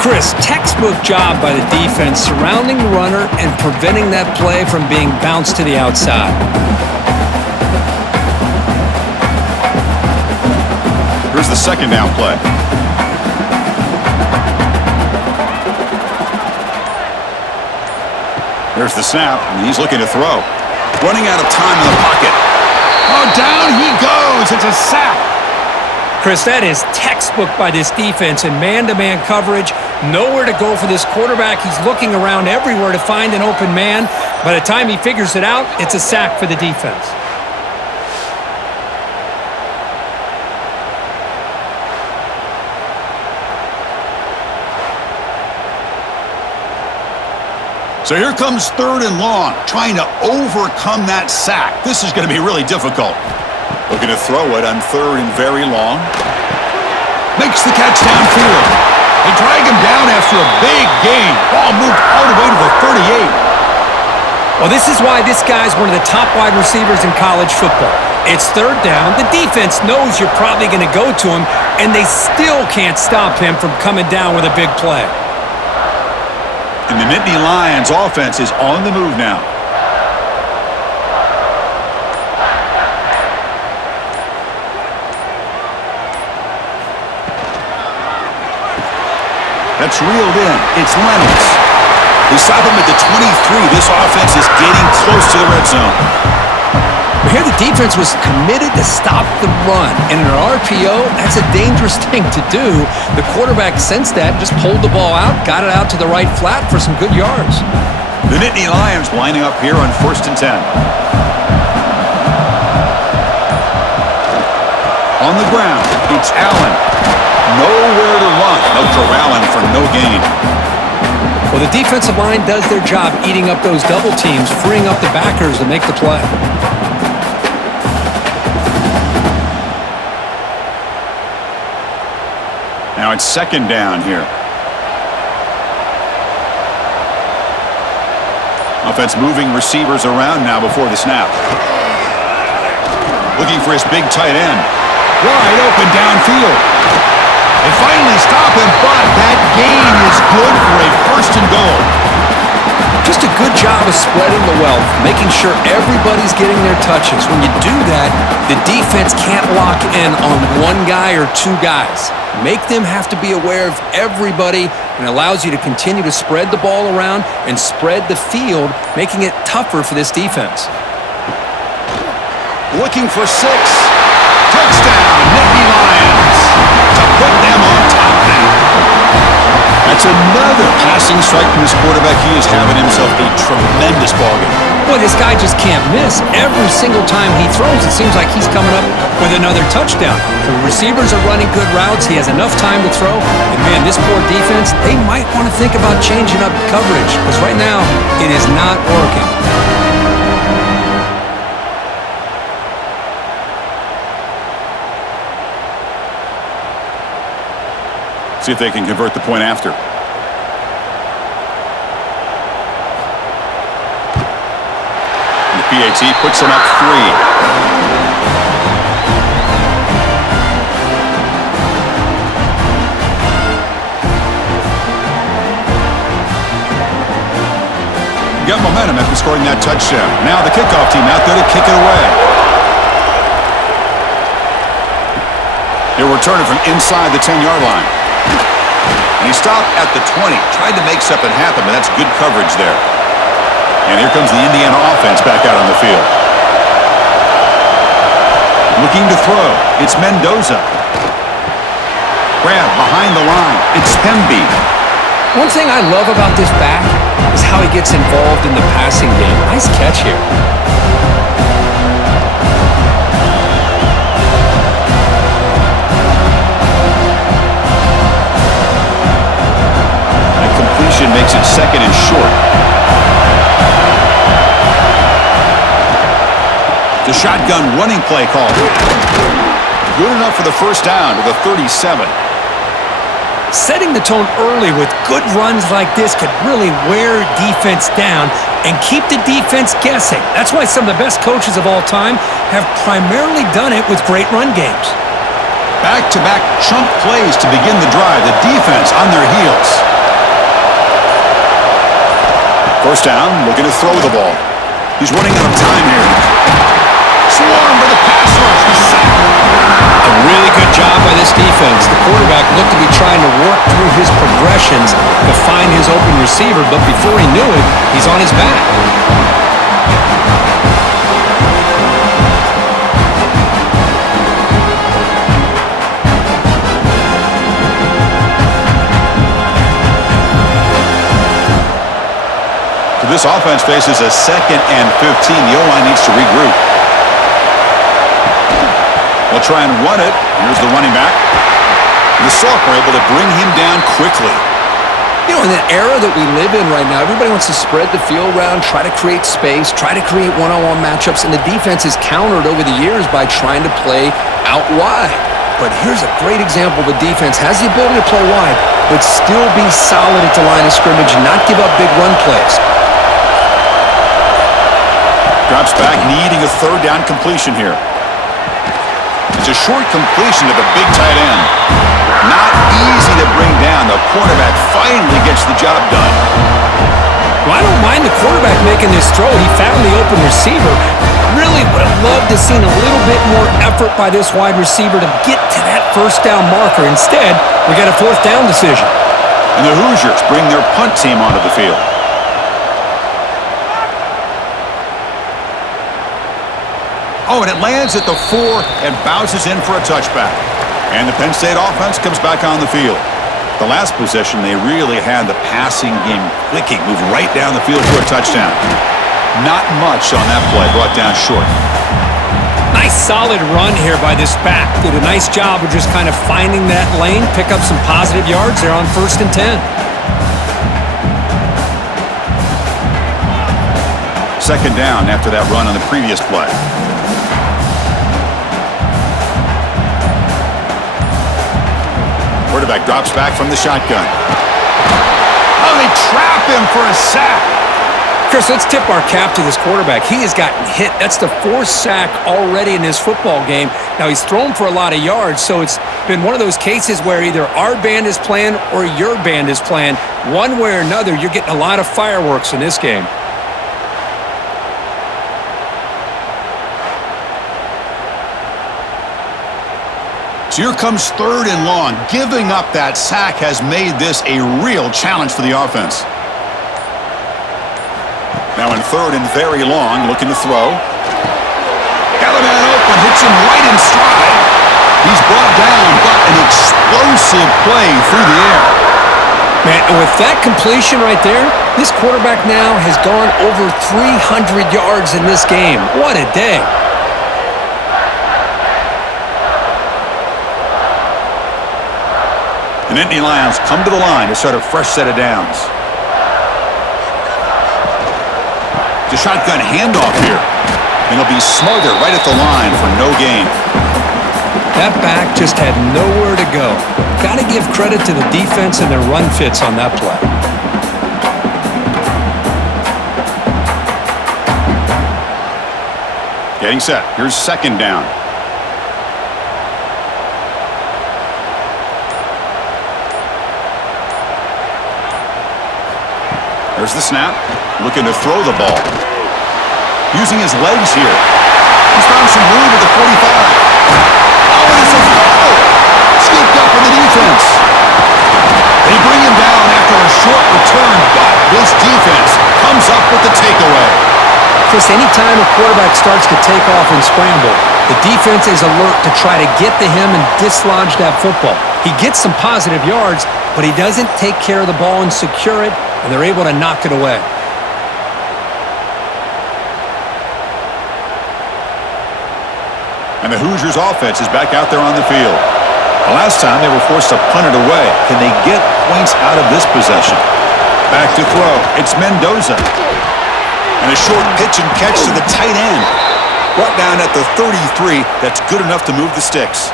Chris, textbook job by the defense surrounding the runner and preventing that play from being bounced to the outside. Here's the second down play. There's the snap, and he's looking to throw. Running out of time in the pocket. Oh, down he goes. It's a sack. Chris, that is textbook by this defense in man-to-man coverage. Nowhere to go for this quarterback. He's looking around everywhere to find an open man. By the time he figures it out, it's a sack for the defense. So here comes 3rd and long, trying to overcome that sack. This is going to be really difficult. Looking to throw it on 3rd and very long. Makes the catch downfield. They drag him down after a big gain. Ball moved all the way to the 38. Well, this is why this guy's one of the top wide receivers in college football. It's 3rd down. The defense knows you're probably going to go to him, and they still can't stop him from coming down with a big play. And the Nittany Lions offense is on the move now. That's reeled in. It's Leonard. They stop him at the 23. This offense is getting close to the red zone. Here the defense was committed to stop the run. And in an RPO, that's a dangerous thing to do. The quarterback sensed that, just pulled the ball out, got it out to the right flat for some good yards. The Nittany Lions lining up here on 1st and 10. On the ground, it's Allen. Nowhere to run. No corralling for no gain. Well, the defensive line does their job eating up those double teams, freeing up the backers to make the play. Now it's 2nd down here. Offense moving receivers around now before the snap. Looking for his big tight end. Wide open downfield. They finally stop him, but that gain is good for a 1st and goal. Just a good job of spreading the wealth, making sure everybody's getting their touches. When you do that, the defense can't lock in on one guy or two guys. Make them have to be aware of everybody, and allows you to continue to spread the ball around and spread the field, making it tougher for this defense. Looking for 6. Touchdown, Nittany Lions. To put them on top now. That's another passing strike from this quarterback. He is having himself a tremendous ballgame. Boy, this guy just can't miss. Every single time he throws, it seems like he's coming up with another touchdown. The receivers are running good routes. He has enough time to throw. And, man, this poor defense, they might want to think about changing up coverage, because right now it is not working. See if they can convert the point after. And the PAT puts them up 3. Got momentum after scoring that touchdown. Now the kickoff team out there to kick it away. He'll return it from inside the 10-yard line. And he stopped at the 20. Tried to make something happen, but that's good coverage there. And here comes the Indiana offense back out on the field. Looking to throw. It's Mendoza. Grab behind the line. It's Hemby. One thing I love about this back is how he gets involved in the passing game. Nice catch here. Makes it 2nd and short. The shotgun running play called. Good enough for the 1st down to the 37. Setting the tone early with good runs like this could really wear defense down and keep the defense guessing. That's why some of the best coaches of all time have primarily done it with great run games. Back-to-back chunk plays to begin the drive. The defense on their heels. First down, looking to throw the ball. He's running out of time here. Swarm for the pass rush. He's sacked. A really good job by this defense. The quarterback looked to be trying to work through his progressions to find his open receiver, but before he knew it, he's on his back. This offense faces a 2nd and 15. The O-line needs to regroup. They'll try and run it. Here's the running back. The Soft are able to bring him down quickly. You know, in the era that we live in right now, everybody wants to spread the field around, try to create space, try to create one-on-one matchups, and the defense is countered over the years by trying to play out wide. But here's a great example. The defense has the ability to play wide, but still be solid at the line of scrimmage and not give up big run plays. Drops back, needing a 3rd down completion here. It's a short completion to the big tight end. Not easy to bring down. The quarterback finally gets the job done. Well, I don't mind the quarterback making this throw. He found the open receiver. Really would have loved to have seen a little bit more effort by this wide receiver to get to that first down marker. Instead, we got a 4th down decision. And the Hoosiers bring their punt team onto the field. Oh, and it lands at the 4 and bounces in for a touchback. And the Penn State offense comes back on the field. The last possession, they really had the passing game clicking, moved right down the field for a touchdown. Not much on that play, brought down short. Nice solid run here by this back. Did a nice job of just kind of finding that lane, pick up some positive yards there on 1st and 10. 2nd down after that run on the previous play. Quarterback drops back from the shotgun. Oh, they trap him for a sack. Chris, let's tip our cap to this quarterback. He has gotten hit. That's the 4th sack already in this football game. Now, he's thrown for a lot of yards, so it's been one of those cases where either our band is playing or your band is playing. One way or another, you're getting a lot of fireworks in this game. So here comes 3rd and long. Giving up that sack has made this a real challenge for the offense. Now in 3rd and very long, looking to throw. Got a man open, hits him right in stride. He's brought down, but an explosive play through the air. Man, and with that completion right there, this quarterback now has gone over 300 yards in this game. What a day. The Nittany Lions come to the line to start a fresh set of downs. It's a shotgun handoff here. And he'll be smothered right at the line for no gain. That back just had nowhere to go. Got to give credit to the defense and their run fits on that play. Getting set. Here's 2nd down. There's the snap. Looking to throw the ball. Using his legs here. He's found some room at the 45. Oh, and it's a fumble. Scooped up in the defense. They bring him down after a short return, but this defense comes up with the takeaway. Chris, anytime a quarterback starts to take off and scramble, the defense is alert to try to get to him and dislodge that football. He gets some positive yards, but he doesn't take care of the ball and secure it, and they're able to knock it away. And the Hoosiers offense is back out there on the field. The last time they were forced to punt it away. Can they get points out of this possession? Back to throw. It's Mendoza. And a short pitch and catch to the tight end. Brought down at the 33. That's good enough to move the sticks.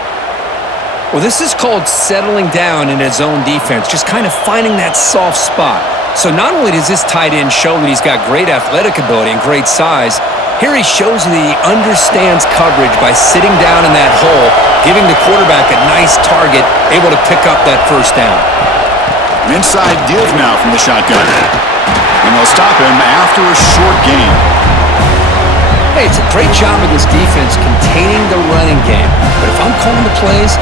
Well, this is called settling down in his own defense, just kind of finding that soft spot. So not only does this tight end show that he's got great athletic ability and great size, here he shows that he understands coverage by sitting down in that hole, giving the quarterback a nice target, able to pick up that first down. An inside div now from the shotgun. And they'll stop him after a short gain. Hey, it's a great job of this defense containing the running game. But if I'm calling the plays,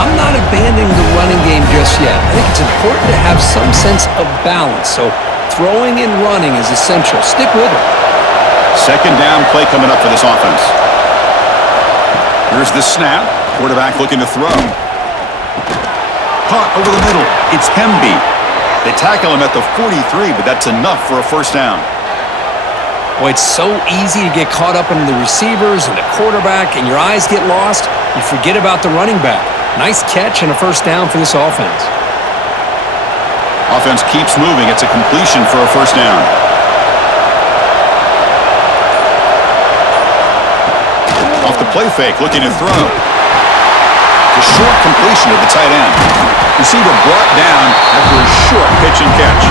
I'm not abandoning the running game just yet. I think it's important to have some sense of balance. So throwing and running is essential. Stick with it. Second down play coming up for this offense. Here's the snap. Quarterback looking to throw. Caught over the middle. It's Hemby. They tackle him at the 43, but that's enough for a first down. Boy, it's so easy to get caught up in the receivers and the quarterback, and your eyes get lost. You forget about the running back. Nice catch and a first down for this offense. Offense keeps moving. It's a completion for a first down. Off the play fake, looking to throw. The short completion to the tight end. Receiver brought down after a short pitch and catch.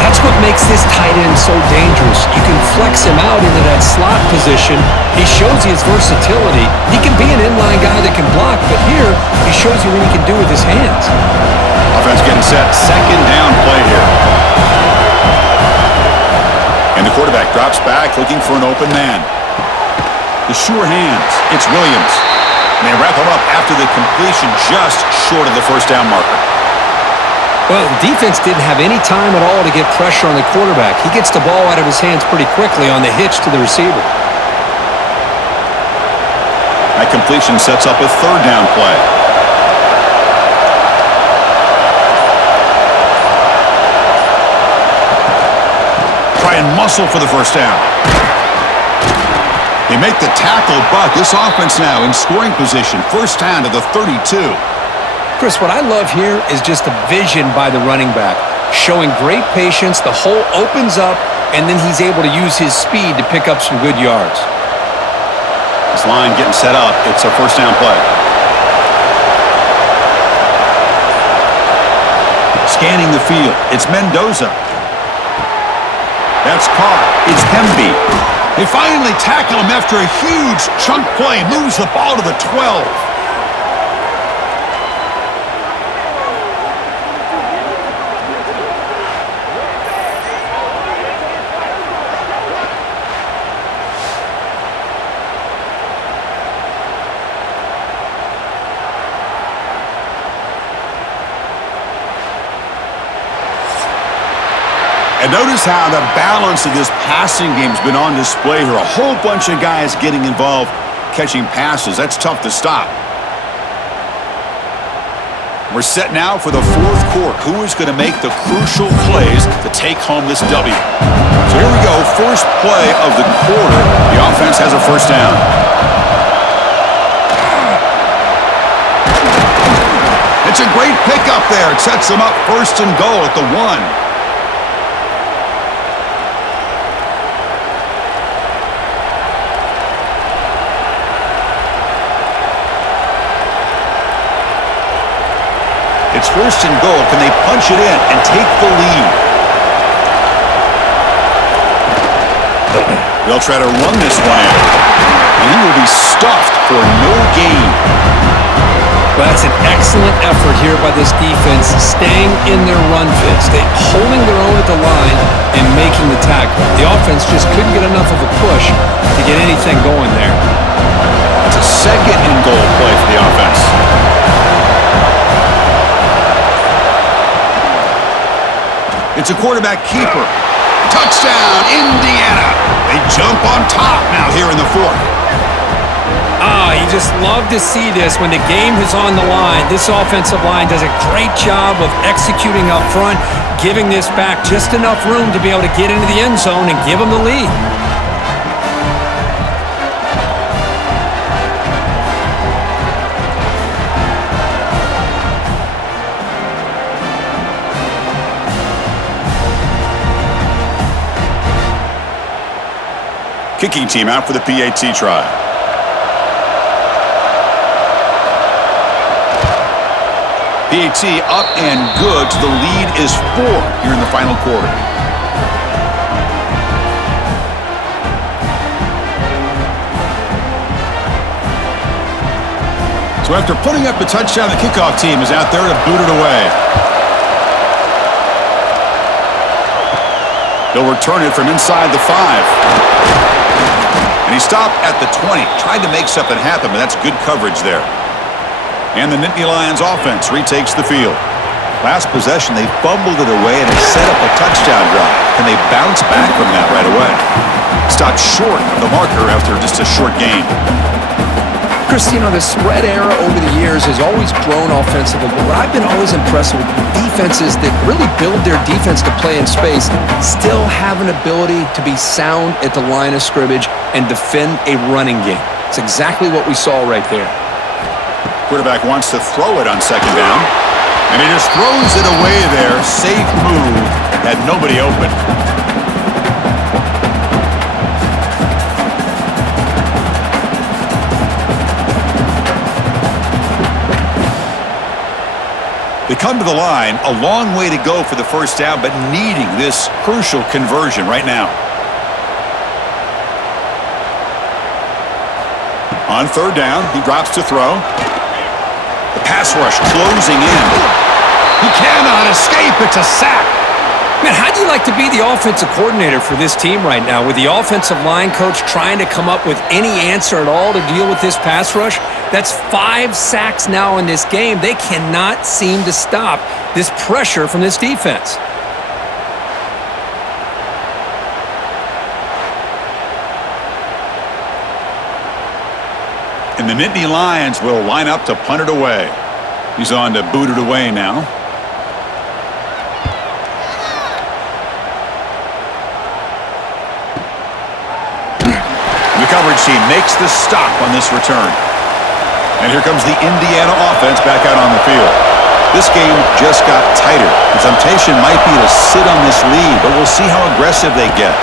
That's what makes this tight end so dangerous. You can flex him out into that slot position. He shows you his versatility. He can be an inline guy that can block, but here he shows you what he can do with his hands. Offense getting set. Second down play here. And the quarterback drops back looking for an open man. The sure hands. It's Williams. And they wrap him up after the completion just short of the first down marker. Well, the defense didn't have any time at all to get pressure on the quarterback. He gets the ball out of his hands pretty quickly on the hitch to the receiver. That completion sets up a third down play. Try and muscle for the first down. They make the tackle, but this offense now in scoring position. First down to the 32. Chris, what I love here is just the vision by the running back. Showing great patience, the hole opens up, and then he's able to use his speed to pick up some good yards. This line getting set up. It's a first down play. Scanning the field. It's Mendoza. That's caught. It's Hemby. They finally tackle him after a huge chunk play. Moves the ball to the 12. And notice how the balance of this passing game's been on display here. A whole bunch of guys getting involved, catching passes. That's tough to stop. We're set now for the fourth quarter. Who is going to make the crucial plays to take home this W? So here we go. First play of the quarter. The offense has a first down. It's a great pickup there. It sets them up first and goal at the 1. It's first and goal. Can they punch it in and take the lead? They'll try to run this one in. And he will be stuffed for no gain. Well, that's an excellent effort here by this defense, staying in their run fits. They're holding their own at the line and making the tackle. The offense just couldn't get enough of a push to get anything going there. It's a second and goal play for the offense. It's a quarterback keeper. Touchdown, Indiana. They jump on top now here in the fourth. You just love to see this when the game is on the line. This offensive line does a great job of executing up front, giving this back just enough room to be able to get into the end zone and give them the lead. Kicking team out for the PAT try. PAT up and good. The lead is 4 here in the final quarter. So after putting up a touchdown, the kickoff team is out there to boot it away. He'll return it from inside the 5. And he stopped at the 20. Tried to make something happen, but that's good coverage there. And the Nittany Lions offense retakes the field. Last possession, they fumbled it away and it set up a touchdown drive. Can they bounce back from that right away? Stopped short of the marker after just a short gain. Chris, you know, the spread era over the years has always grown offensively, but what I've been always impressed with defenses that really build their defense to play in space still have an ability to be sound at the line of scrimmage and defend a running game. It's exactly what we saw right there. Quarterback wants to throw it on second down, and he just throws it away there. Safe move. Had nobody open. They come to the line, a long way to go for the first down, but needing this crucial conversion right now. On third down, he drops to throw. The pass rush closing in. He cannot escape. It's a sack. Man, how do you like to be the offensive coordinator for this team right now with the offensive line coach trying to come up with any answer at all to deal with this pass rush? That's 5 sacks now in this game. They cannot seem to stop this pressure from this defense. And the Nittany Lions will line up to punt it away. He's on to boot it away now. The coverage team makes the stop on this return. And here comes the Indiana offense back out on the field. This game just got tighter. The temptation might be to sit on this lead, but we'll see how aggressive they get.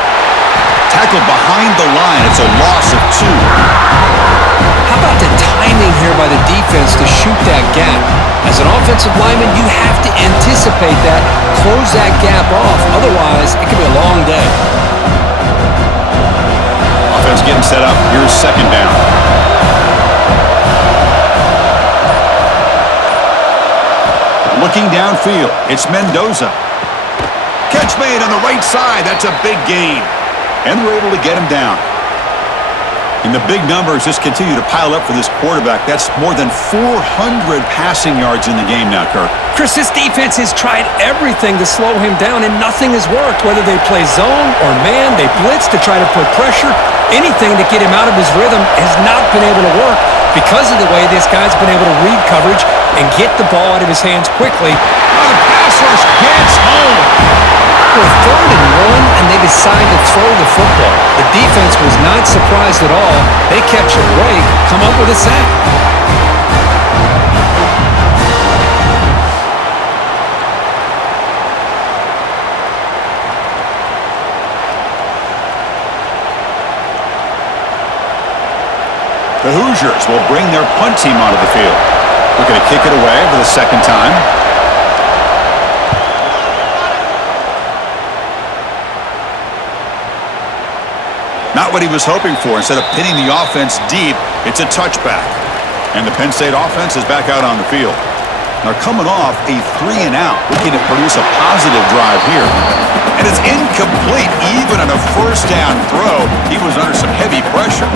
Tackled behind the line. It's a loss of 2. How about the timing here by the defense to shoot that gap? As an offensive lineman, you have to anticipate that, close that gap off. Otherwise, it could be a long day. Offense getting set up. Here's second down. Looking downfield, it's Mendoza. Catch made on the right side. That's a big gain. And we're able to get him down. And the big numbers just continue to pile up for this quarterback. That's more than 400 passing yards in the game now, Kirk. Chris, this defense has tried everything to slow him down, and nothing has worked. Whether they play zone or man, they blitz to try to put pressure. Anything to get him out of his rhythm has not been able to work because of the way this guy's been able to read coverage and get the ball out of his hands quickly. Oh, the pass rush gets home. We're 3rd and 1, and they decide to throw the football. The defense was not surprised at all. They catch a break, come up with a sack. The Hoosiers will bring their punt team onto the field. Looking to kick it away for the second time. Not what he was hoping for. Instead of pinning the offense deep, it's a touchback. And the Penn State offense is back out on the field. Now coming off a 3 and out, looking to produce a positive drive here. And it's incomplete even on a first down throw. He was under some heavy pressure.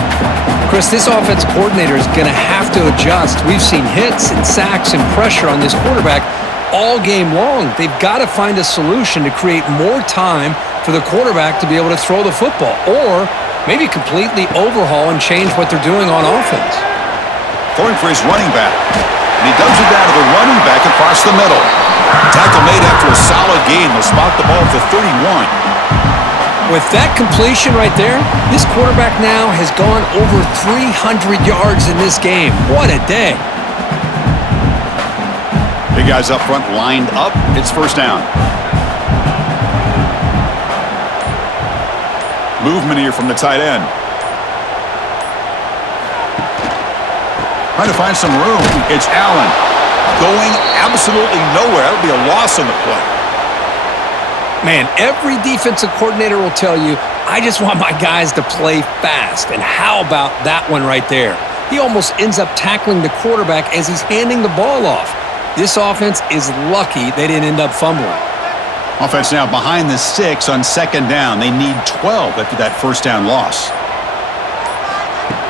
Chris, this offensive coordinator is going to have to adjust. We've seen hits and sacks and pressure on this quarterback all game long. They've got to find a solution to create more time for the quarterback to be able to throw the football, or maybe completely overhaul and change what they're doing on offense. Throwing for his running back. And he dumps it down to the running back across the middle. Tackle made after a solid gain. They'll spot the ball at the 31. With that completion right there, this quarterback now has gone over 300 yards in this game. What a day. Big guys up front lined up. It's first down. Movement here from the tight end. Trying to find some room. It's Allen. Going absolutely nowhere. That would be a loss on the play. Man, every defensive coordinator will tell you, I just want my guys to play fast. And how about that one right there? He almost ends up tackling the quarterback as he's handing the ball off. This offense is lucky they didn't end up fumbling. Offense now behind the 6 on second down. They need 12 after that first down loss.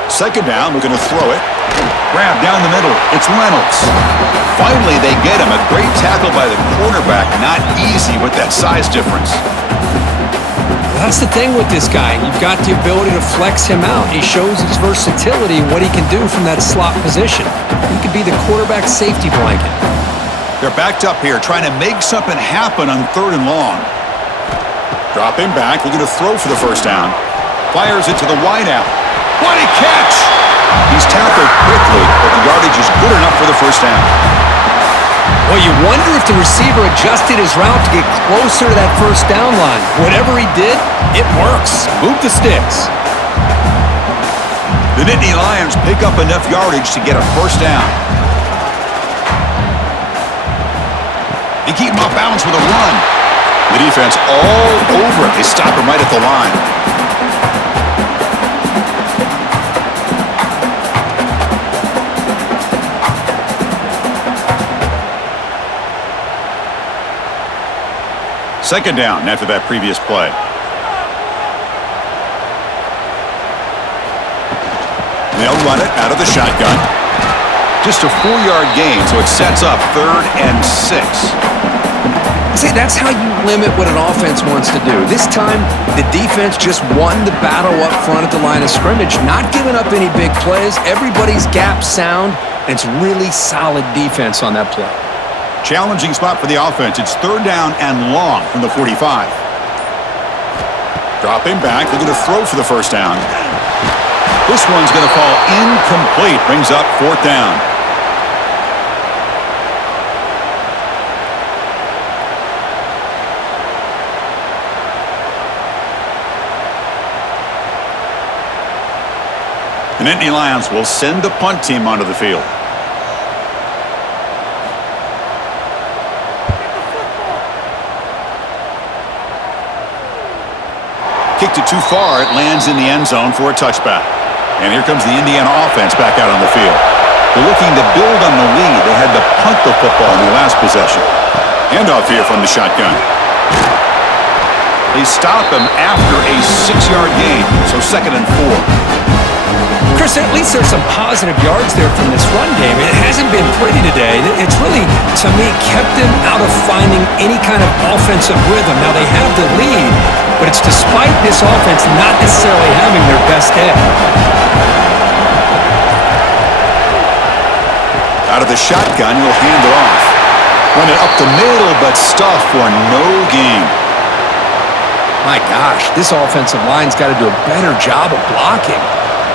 Second down, we're going to throw it. Grab down the middle. It's Reynolds. Finally, they get him. A great tackle by the quarterback. Not easy with that size difference. That's the thing with this guy. You've got the ability to flex him out. He shows his versatility and what he can do from that slot position. He could be the quarterback's safety blanket. They're backed up here, trying to make something happen on 3rd and long. Drop him back. Looking to throw for the first down. Fires it to the wideout. What a catch! He's tackled quickly, but the yardage is good enough for the first down. Well, you wonder if the receiver adjusted his route to get closer to that first down line. Whatever he did, it works. Move the sticks. The Nittany Lions pick up enough yardage to get a first down. They keep him off balance with a run. The defense all over it. They stop him right at the line. Second down after that previous play. They'll run it out of the shotgun. Just a 4-yard gain, so it sets up 3rd and 6. See, that's how you limit what an offense wants to do. This time, the defense just won the battle up front at the line of scrimmage, not giving up any big plays. Everybody's gap sound, and it's really solid defense on that play. Challenging spot for the offense. It's 3rd down and long from the 45. Drop him back. Looking to throw for the first down. This one's going to fall incomplete. Brings up 4th down. The Nittany Lions will send the punt team onto the field. Kicked it too far. It lands in the end zone for a touchback. And here comes the Indiana offense back out on the field. They're looking to build on the lead. They had to punt the football in the last possession. Handoff here from the shotgun. They stop him after a 6-yard gain, so 2nd and 4. Chris, at least there's some positive yards there from this run game. It hasn't been pretty today. It's really, to me, kept them out of finding any kind of offensive rhythm. Now, they have the lead, but it's despite this offense not necessarily having their best day. Out of the shotgun, he'll hand it off. Run it up the middle, but stuff for no gain. My gosh, this offensive line's got to do a better job of blocking.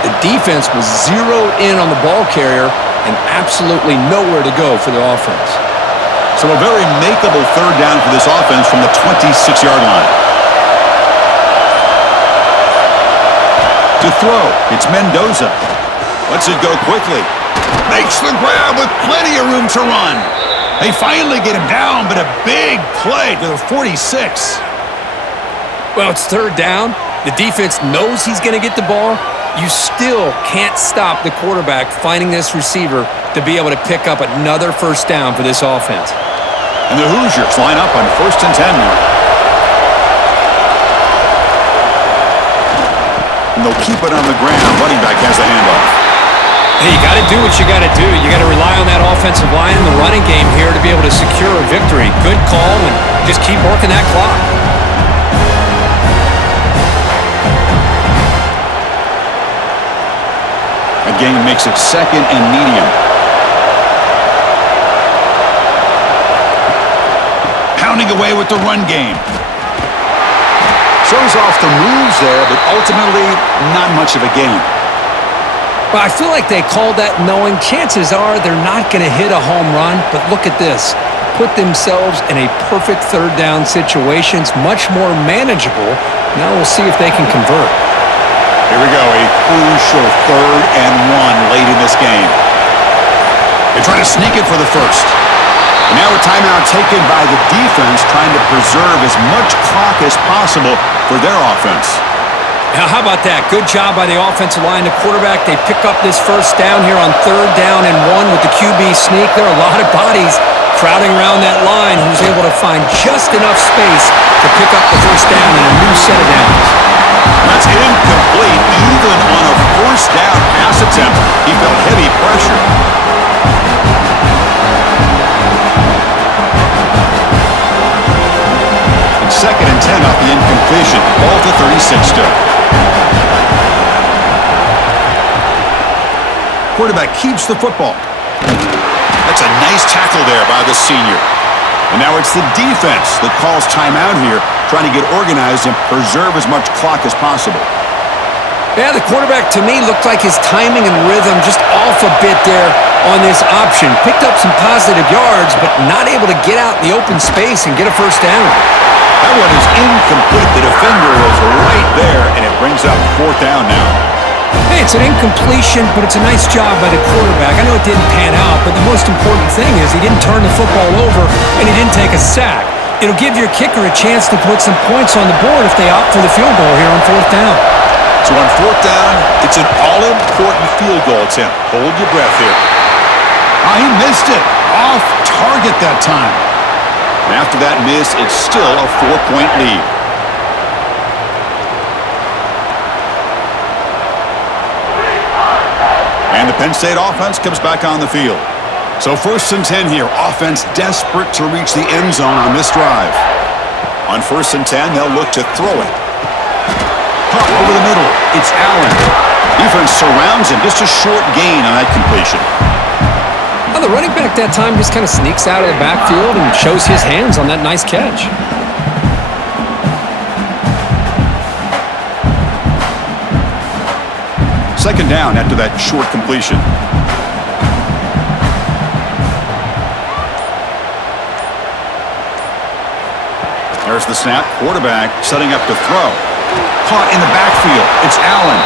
The defense was zeroed in on the ball carrier and absolutely nowhere to go for the offense. So a very makeable 3rd down for this offense from the 26-yard line. To throw, it's Mendoza. Lets it go quickly. Makes the grab with plenty of room to run. They finally get him down, but a big play to the 46. Well, it's 3rd down. The defense knows he's going to get the ball. You still can't stop the quarterback finding this receiver to be able to pick up another first down for this offense. And the Hoosiers line up on 1st and 10 now. And they'll keep it on the ground. Running back has the handoff. Hey, you got to do what you got to do. You got to rely on that offensive line in the running game here to be able to secure a victory. Good call, and just keep working that clock. Again, makes it 2nd and medium. Pounding away with the run game. Shows off the moves there, but ultimately not much of a gain. Well, I feel like they called that knowing chances are they're not going to hit a home run, but look at this. Put themselves in a perfect 3rd down situation. It's much more manageable. Now we'll see if they can convert. Here we go, a crucial 3rd and 1 late in this game. They try to sneak it for the first. And now a timeout taken by the defense, trying to preserve as much clock as possible for their offense. Now, how about that? Good job by the offensive line. The quarterback, they pick up this first down here on 3rd down and 1 with the QB sneak. There are a lot of bodies crowding around that line, he was able to find just enough space to pick up the first down and a new set of downs. That's incomplete. Even on a first down pass attempt, he felt heavy pressure. And 2nd and 10 off the incompletion. Ball to 36 still. Quarterback keeps the football. That's a nice tackle there by the senior. And now it's the defense that calls timeout here, trying to get organized and preserve as much clock as possible. Yeah, the quarterback to me looked like his timing and rhythm just off a bit there on this option. Picked up some positive yards, but not able to get out in the open space and get a first down. That one is incomplete. The defender was right there, and it brings up 4th down now. Hey, it's an incompletion, but it's a nice job by the quarterback. I know it didn't pan out, but the most important thing is he didn't turn the football over and he didn't take a sack. It'll give your kicker a chance to put some points on the board if they opt for the field goal here on 4th down. So on 4th down, it's an all-important field goal attempt. Hold your breath here. He missed it. Off target that time. And after that miss, it's still a 4-point lead. And the Penn State offense comes back on the field. So 1st and 10 here. Offense desperate to reach the end zone on this drive. On 1st and 10, they'll look to throw it. Caught over the middle. It's Allen. Defense surrounds him. Just a short gain on that completion. Well, the running back that time just kind of sneaks out of the backfield and shows his hands on that nice catch. Second down after that short completion. There's the snap. Quarterback setting up to throw. Caught in the backfield. It's Allen.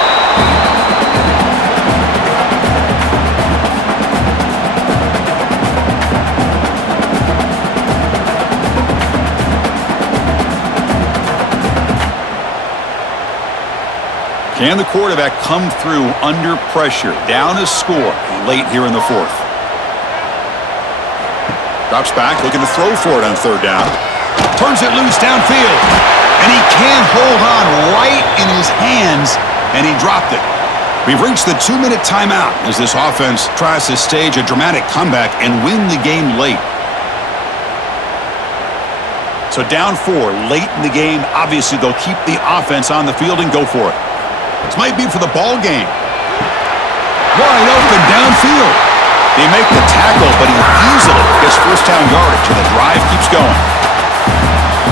Can the quarterback come through under pressure? Down a score late here in the 4th. Drops back, looking to throw for it on 3rd down. Turns it loose downfield. And he can't hold on right in his hands, and he dropped it. We've reached the 2-minute timeout as this offense tries to stage a dramatic comeback and win the game late. So down 4 late in the game. Obviously, they'll keep the offense on the field and go for it. This might be for the ball game. Wide open downfield. They make the tackle, but he easily gets first down yardage, and the drive keeps going.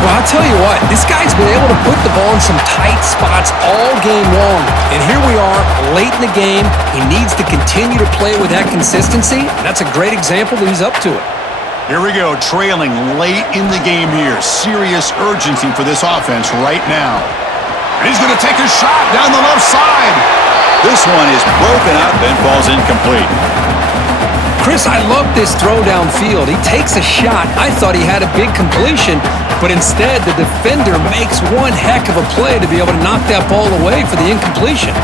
Well, I'll tell you what, this guy's been able to put the ball in some tight spots all game long. And here we are, late in the game. He needs to continue to play with that consistency. And that's a great example that he's up to it. Here we go, trailing late in the game here. Serious urgency for this offense right now. And he's going to take a shot down the left side. This one is broken up and falls incomplete. Chris, I love this throw downfield. He takes a shot. I thought he had a big completion, but instead the defender makes one heck of a play to be able to knock that ball away for the incompletion.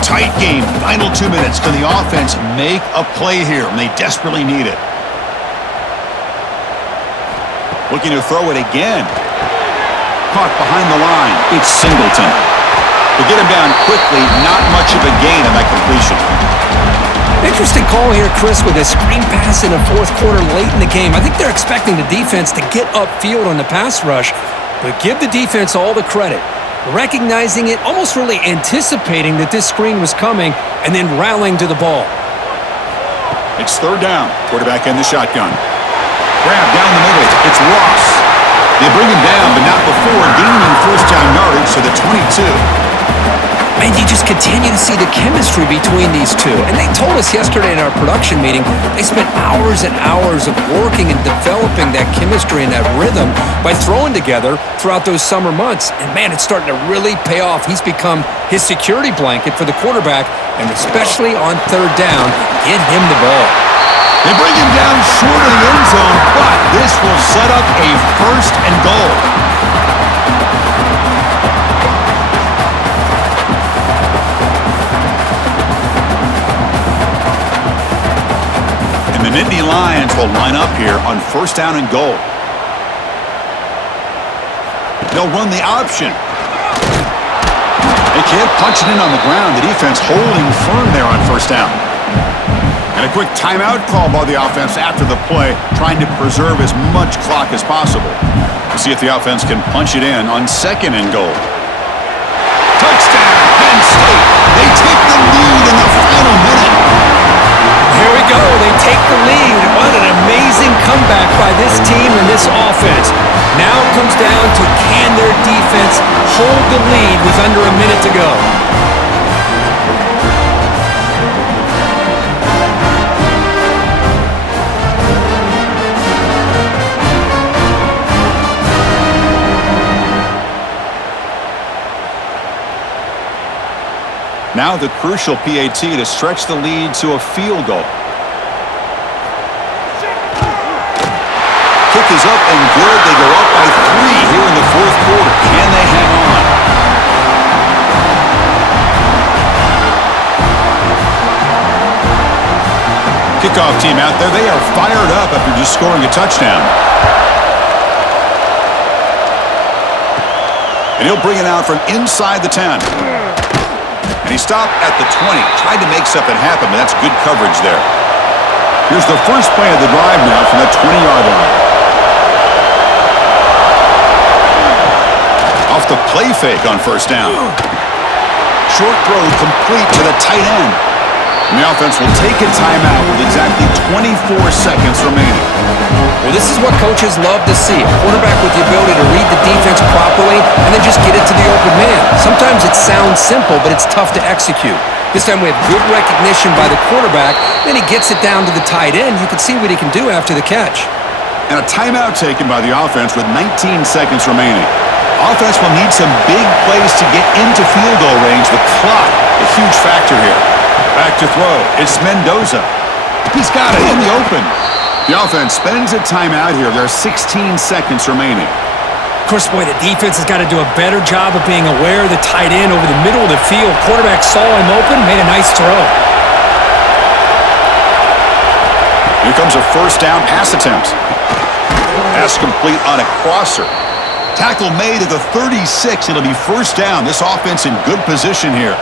Tight game, final 2 minutes. Can the offense make a play here? And they desperately need it. Looking to throw it again. Caught behind the line. It's Singleton. To get him down quickly, not much of a gain on that completion. Interesting call here, Chris, with a screen pass in the 4th quarter late in the game. I think they're expecting the defense to get upfield on the pass rush, but give the defense all the credit. Recognizing it, almost really anticipating that this screen was coming, and then rallying to the ball. It's 3rd down. Quarterback in the shotgun. Grab down the middle. It's Ross. They bring him down, but not before gaining first down yardage to the 22. And you just continue to see the chemistry between these two. And they told us yesterday in our production meeting, they spent hours and hours of working and developing that chemistry and that rhythm by throwing together throughout those summer months. And man, it's starting to really pay off. He's become his security blanket for the quarterback, and especially on 3rd down, get him the ball. They bring him down short of the end zone, but this will set up a 1st and goal. The Nittany Lions will line up here on first down and goal. They'll run the option. They can't punch it in on the ground. The defense holding firm there on first down. And a quick timeout call by the offense after the play, trying to preserve as much clock as possible. We'll see if the offense can punch it in on second and goal. Touchdown, Penn State. They take the lead in the final minute. Here we go. They take the lead. What an amazing comeback by this team and this offense. Now it comes down to can their defense hold the lead with under a minute to go. Now the crucial PAT to stretch the lead to a field goal. Kick is up and good. They go up by 3 here in the fourth quarter. Can they hang on? Kickoff team out there. They are fired up after just scoring a touchdown. And he'll bring it out from inside the 10. And he stopped at the 20. Tried to make something happen, but that's good coverage there. Here's the first play of the drive now from the 20-yard line. Off the play fake on first down. Short throw complete to the tight end. And the offense will take a timeout with exactly 24 seconds remaining. Well, this is what coaches love to see. A quarterback with the ability to read the defense properly and then just get it to the open man. Sometimes it sounds simple, but it's tough to execute. This time we have good recognition by the quarterback. Then he gets it down to the tight end. You can see what he can do after the catch. And a timeout taken by the offense with 19 seconds remaining. Offense will need some big plays to get into field goal range. The clock, a huge factor here. Back to throw. It's Mendoza. He's got it in the open. The offense spends a timeout here. There are 16 seconds remaining. Of course, boy, the defense has got to do a better job of being aware of the tight end over the middle of the field. Quarterback saw him open, made a nice throw. Here comes a first down pass attempt. Pass complete on a crosser. Tackle made at the 36. It'll be first down. This offense in good position here.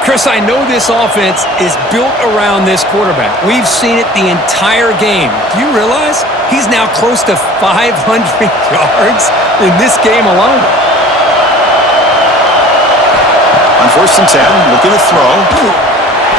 Chris, I know this offense is built around this quarterback. We've seen it the entire game. Do you realize he's now close to 500 yards in this game alone? On first and 10, look at the throw.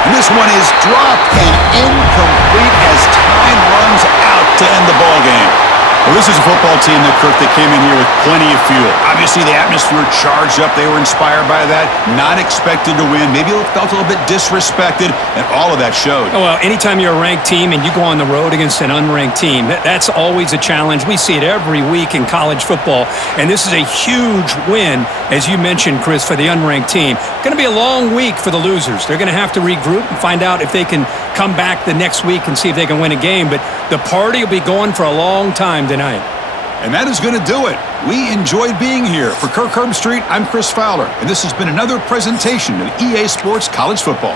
And this one is dropped and incomplete as time runs out to end the ball game. Well, this is a football team that came in here with plenty of fuel. Obviously, the atmosphere charged up. They were inspired by that. Not expected to win. Maybe felt a little bit disrespected, and all of that showed. Oh, well, anytime you're a ranked team and you go on the road against an unranked team, that's always a challenge. We see it every week in college football, and this is a huge win, as you mentioned, Chris, for the unranked team. Going to be a long week for the losers. They're going to have to regroup and find out if they can come back the next week and see if they can win a game, but the party will be going for a long time tonight. And that is going to do it. We enjoyed being here. For Kirk Herbstreit, I'm Chris Fowler, and this has been another presentation of EA Sports College Football.